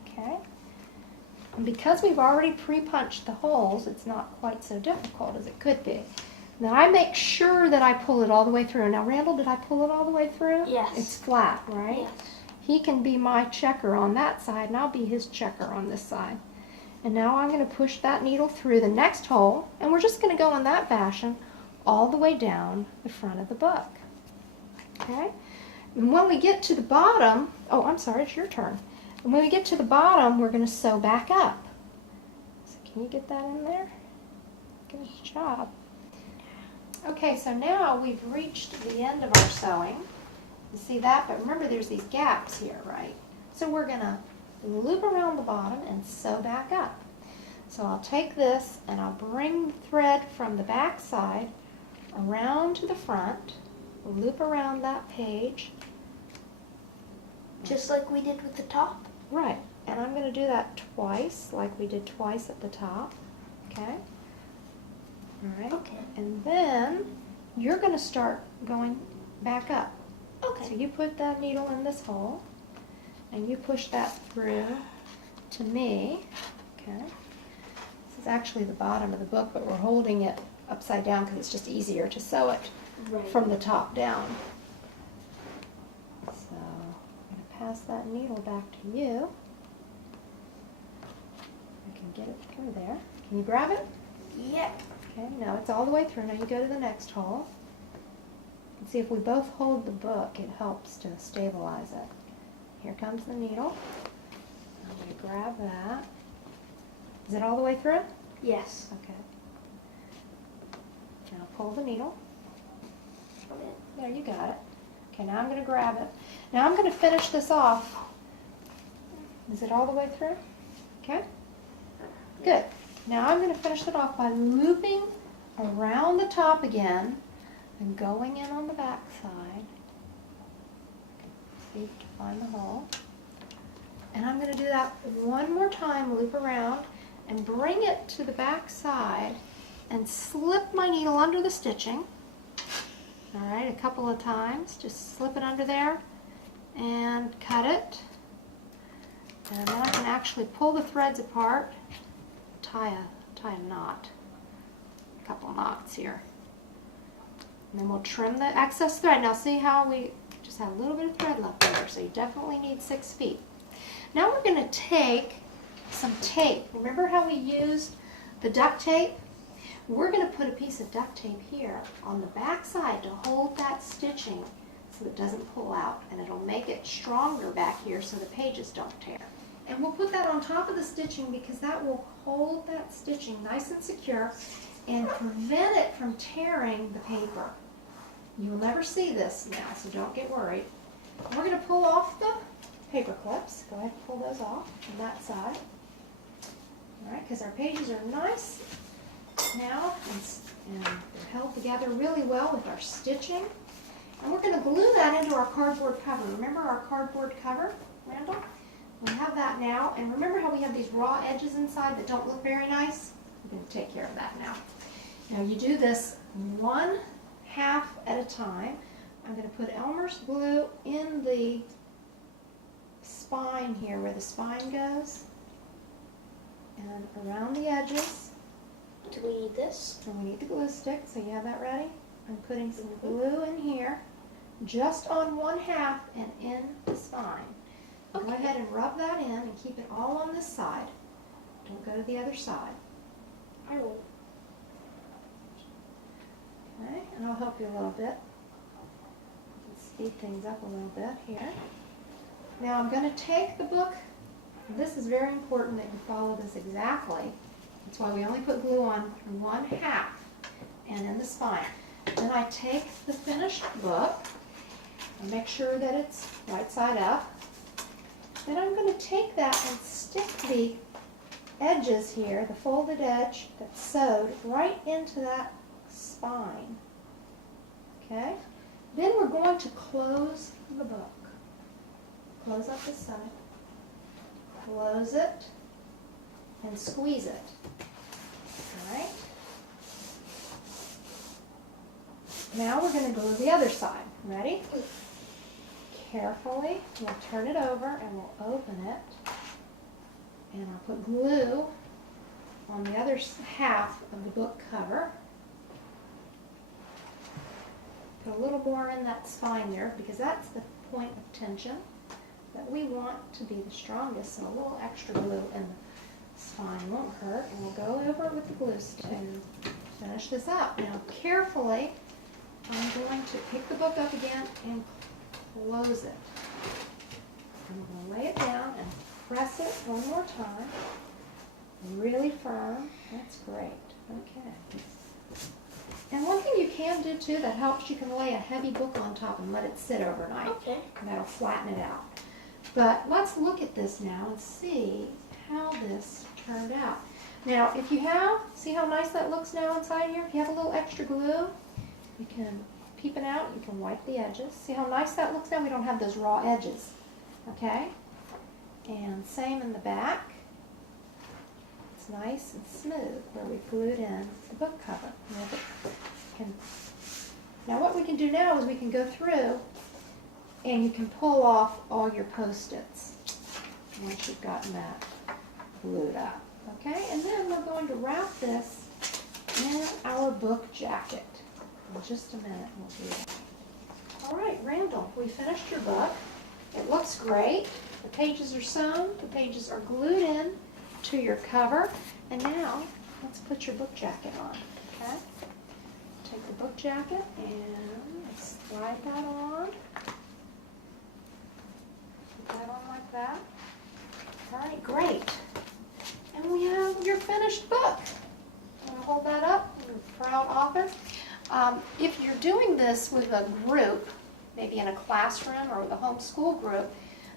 Okay? And because we've already pre-punched the holes, it's not quite so difficult as it could be. Now I make sure that I pull it all the way through. Now Randall, did I pull it all the way through? Yes. It's flat, right? Yes. He can be my checker on that side, and I'll be his checker on this side. And now I'm going to push that needle through the next hole, and we're just going to go in that fashion all the way down the front of the book. Okay? And when we get to the bottom, oh, I'm sorry, it's your turn. And when we get to the bottom, we're going to sew back up. So can you get that in there? Good job. Okay, so now we've reached the end of our sewing. You see that? But remember there's these gaps here, right? So we're gonna loop around the bottom and sew back up. So I'll take this and I'll bring the thread from the back side around to the front, loop around that page. Just like we did with the top. Right, and I'm gonna do that twice, like we did twice at the top, okay? All right. Okay. And then you're going to start going back up. Okay. So you put that needle in this hole and you push that through to me. Okay. This is actually the bottom of the book, but we're holding it upside down because it's just easier to sew it Right. from the top down. So I'm going to pass that needle back to you. I can get it through there. Can you grab it? Yep. Okay, now it's all the way through. Now you go to the next hole. And see if we both hold the book, it helps to stabilize it. Here comes the needle. I'm going to grab that. Is it all the way through? Yes. Okay. Now pull the needle. Okay. There, you got it. Okay, now I'm going to grab it. Now I'm going to finish this off. Is it all the way through? Okay. Good. Now I'm going to finish it off by looping around the top again and going in on the back side. See to find the hole. And I'm going to do that one more time, loop around and bring it to the back side and slip my needle under the stitching. All right, a couple of times. Just slip it under there and cut it. And then I can actually pull the threads apart. Tie a knot, a couple knots here. And then we'll trim the excess thread. Now see how we just had a little bit of thread left over, so you definitely need 6 feet. Now we're going to take some tape. Remember how we used the duct tape? We're going to put a piece of duct tape here on the back side to hold that stitching so it doesn't pull out, and it'll make it stronger back here so the pages don't tear. And we'll put that on top of the stitching because that will hold that stitching nice and secure and prevent it from tearing the paper. You'll never see this now, so don't get worried. We're going to pull off the paper clips. Go ahead and pull those off from that side. All right, because our pages are nice now and they're held together really well with our stitching. And we're going to glue that into our cardboard cover. Remember our cardboard cover, Randall? We have that now, and remember how we have these raw edges inside that don't look very nice? We're going to take care of that now. Now you do this 1/2 at a time. I'm going to put Elmer's glue in the spine here where the spine goes and around the edges. Do we need this? And we need the glue stick, so you have that ready? I'm putting some glue in here just on 1/2 and in the spine. Okay. Go ahead and rub that in and keep it all on this side. Don't go to the other side. I will. Okay, and I'll help you a little bit. Let's speed things up a little bit here. Now I'm going to take the book. This is very important that you follow this exactly. That's why we only put glue on through 1/2 and in the spine. Then I take the finished book and make sure that it's right side up. Then I'm going to take that and stick the edges here, the folded edge that's sewed, right into that spine. Okay? Then we're going to close the book. Close up the side. Close it and squeeze it. All right? Now we're going to glue the other side. Ready? Carefully, we'll turn it over and we'll open it. And I'll put glue on the other half of the book cover. Put a little more in that spine there because that's the point of tension that we want to be the strongest. So a little extra glue in the spine won't hurt. And we'll go over it with the glue stick and finish this up. Now carefully, I'm going to pick the book up again and close it. I'm going to lay it down and press it one more time. Really firm. That's great. Okay. And one thing you can do too that helps, you can lay a heavy book on top and let it sit overnight. Okay. And that'll flatten it out. But let's look at this now and see how this turned out. Now, if you have, see how nice that looks now inside here? If you have a little extra glue, you can peep it out, you can wipe the edges. See how nice that looks now? We don't have those raw edges, okay? And same in the back. It's nice and smooth where we glued in the book cover. Now what we can do now is we can go through and you can pull off all your Post-its once you've gotten that glued up. Okay, and then we're going to wrap this in our book jacket. In just a minute we'll do that. All right, Randall, we finished your book. It looks great. The pages are sewn, the pages are glued in to your cover, and now let's put your book jacket on. Okay, take the book jacket and slide that on. Put that on like that. All right, great. And we have your finished book. I'm going to hold that up in a proud office. If you're doing this with a group, maybe in a classroom or with a homeschool group,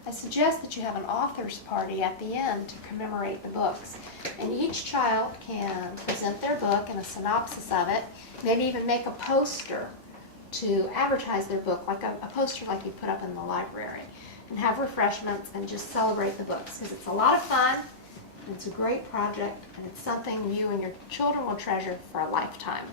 I suggest that you have an author's party at the end to commemorate the books. And each child can present their book and a synopsis of it, maybe even make a poster to advertise their book, like a poster like you put up in the library, and have refreshments and just celebrate the books, because it's a lot of fun. It's a great project, and it's something you and your children will treasure for a lifetime.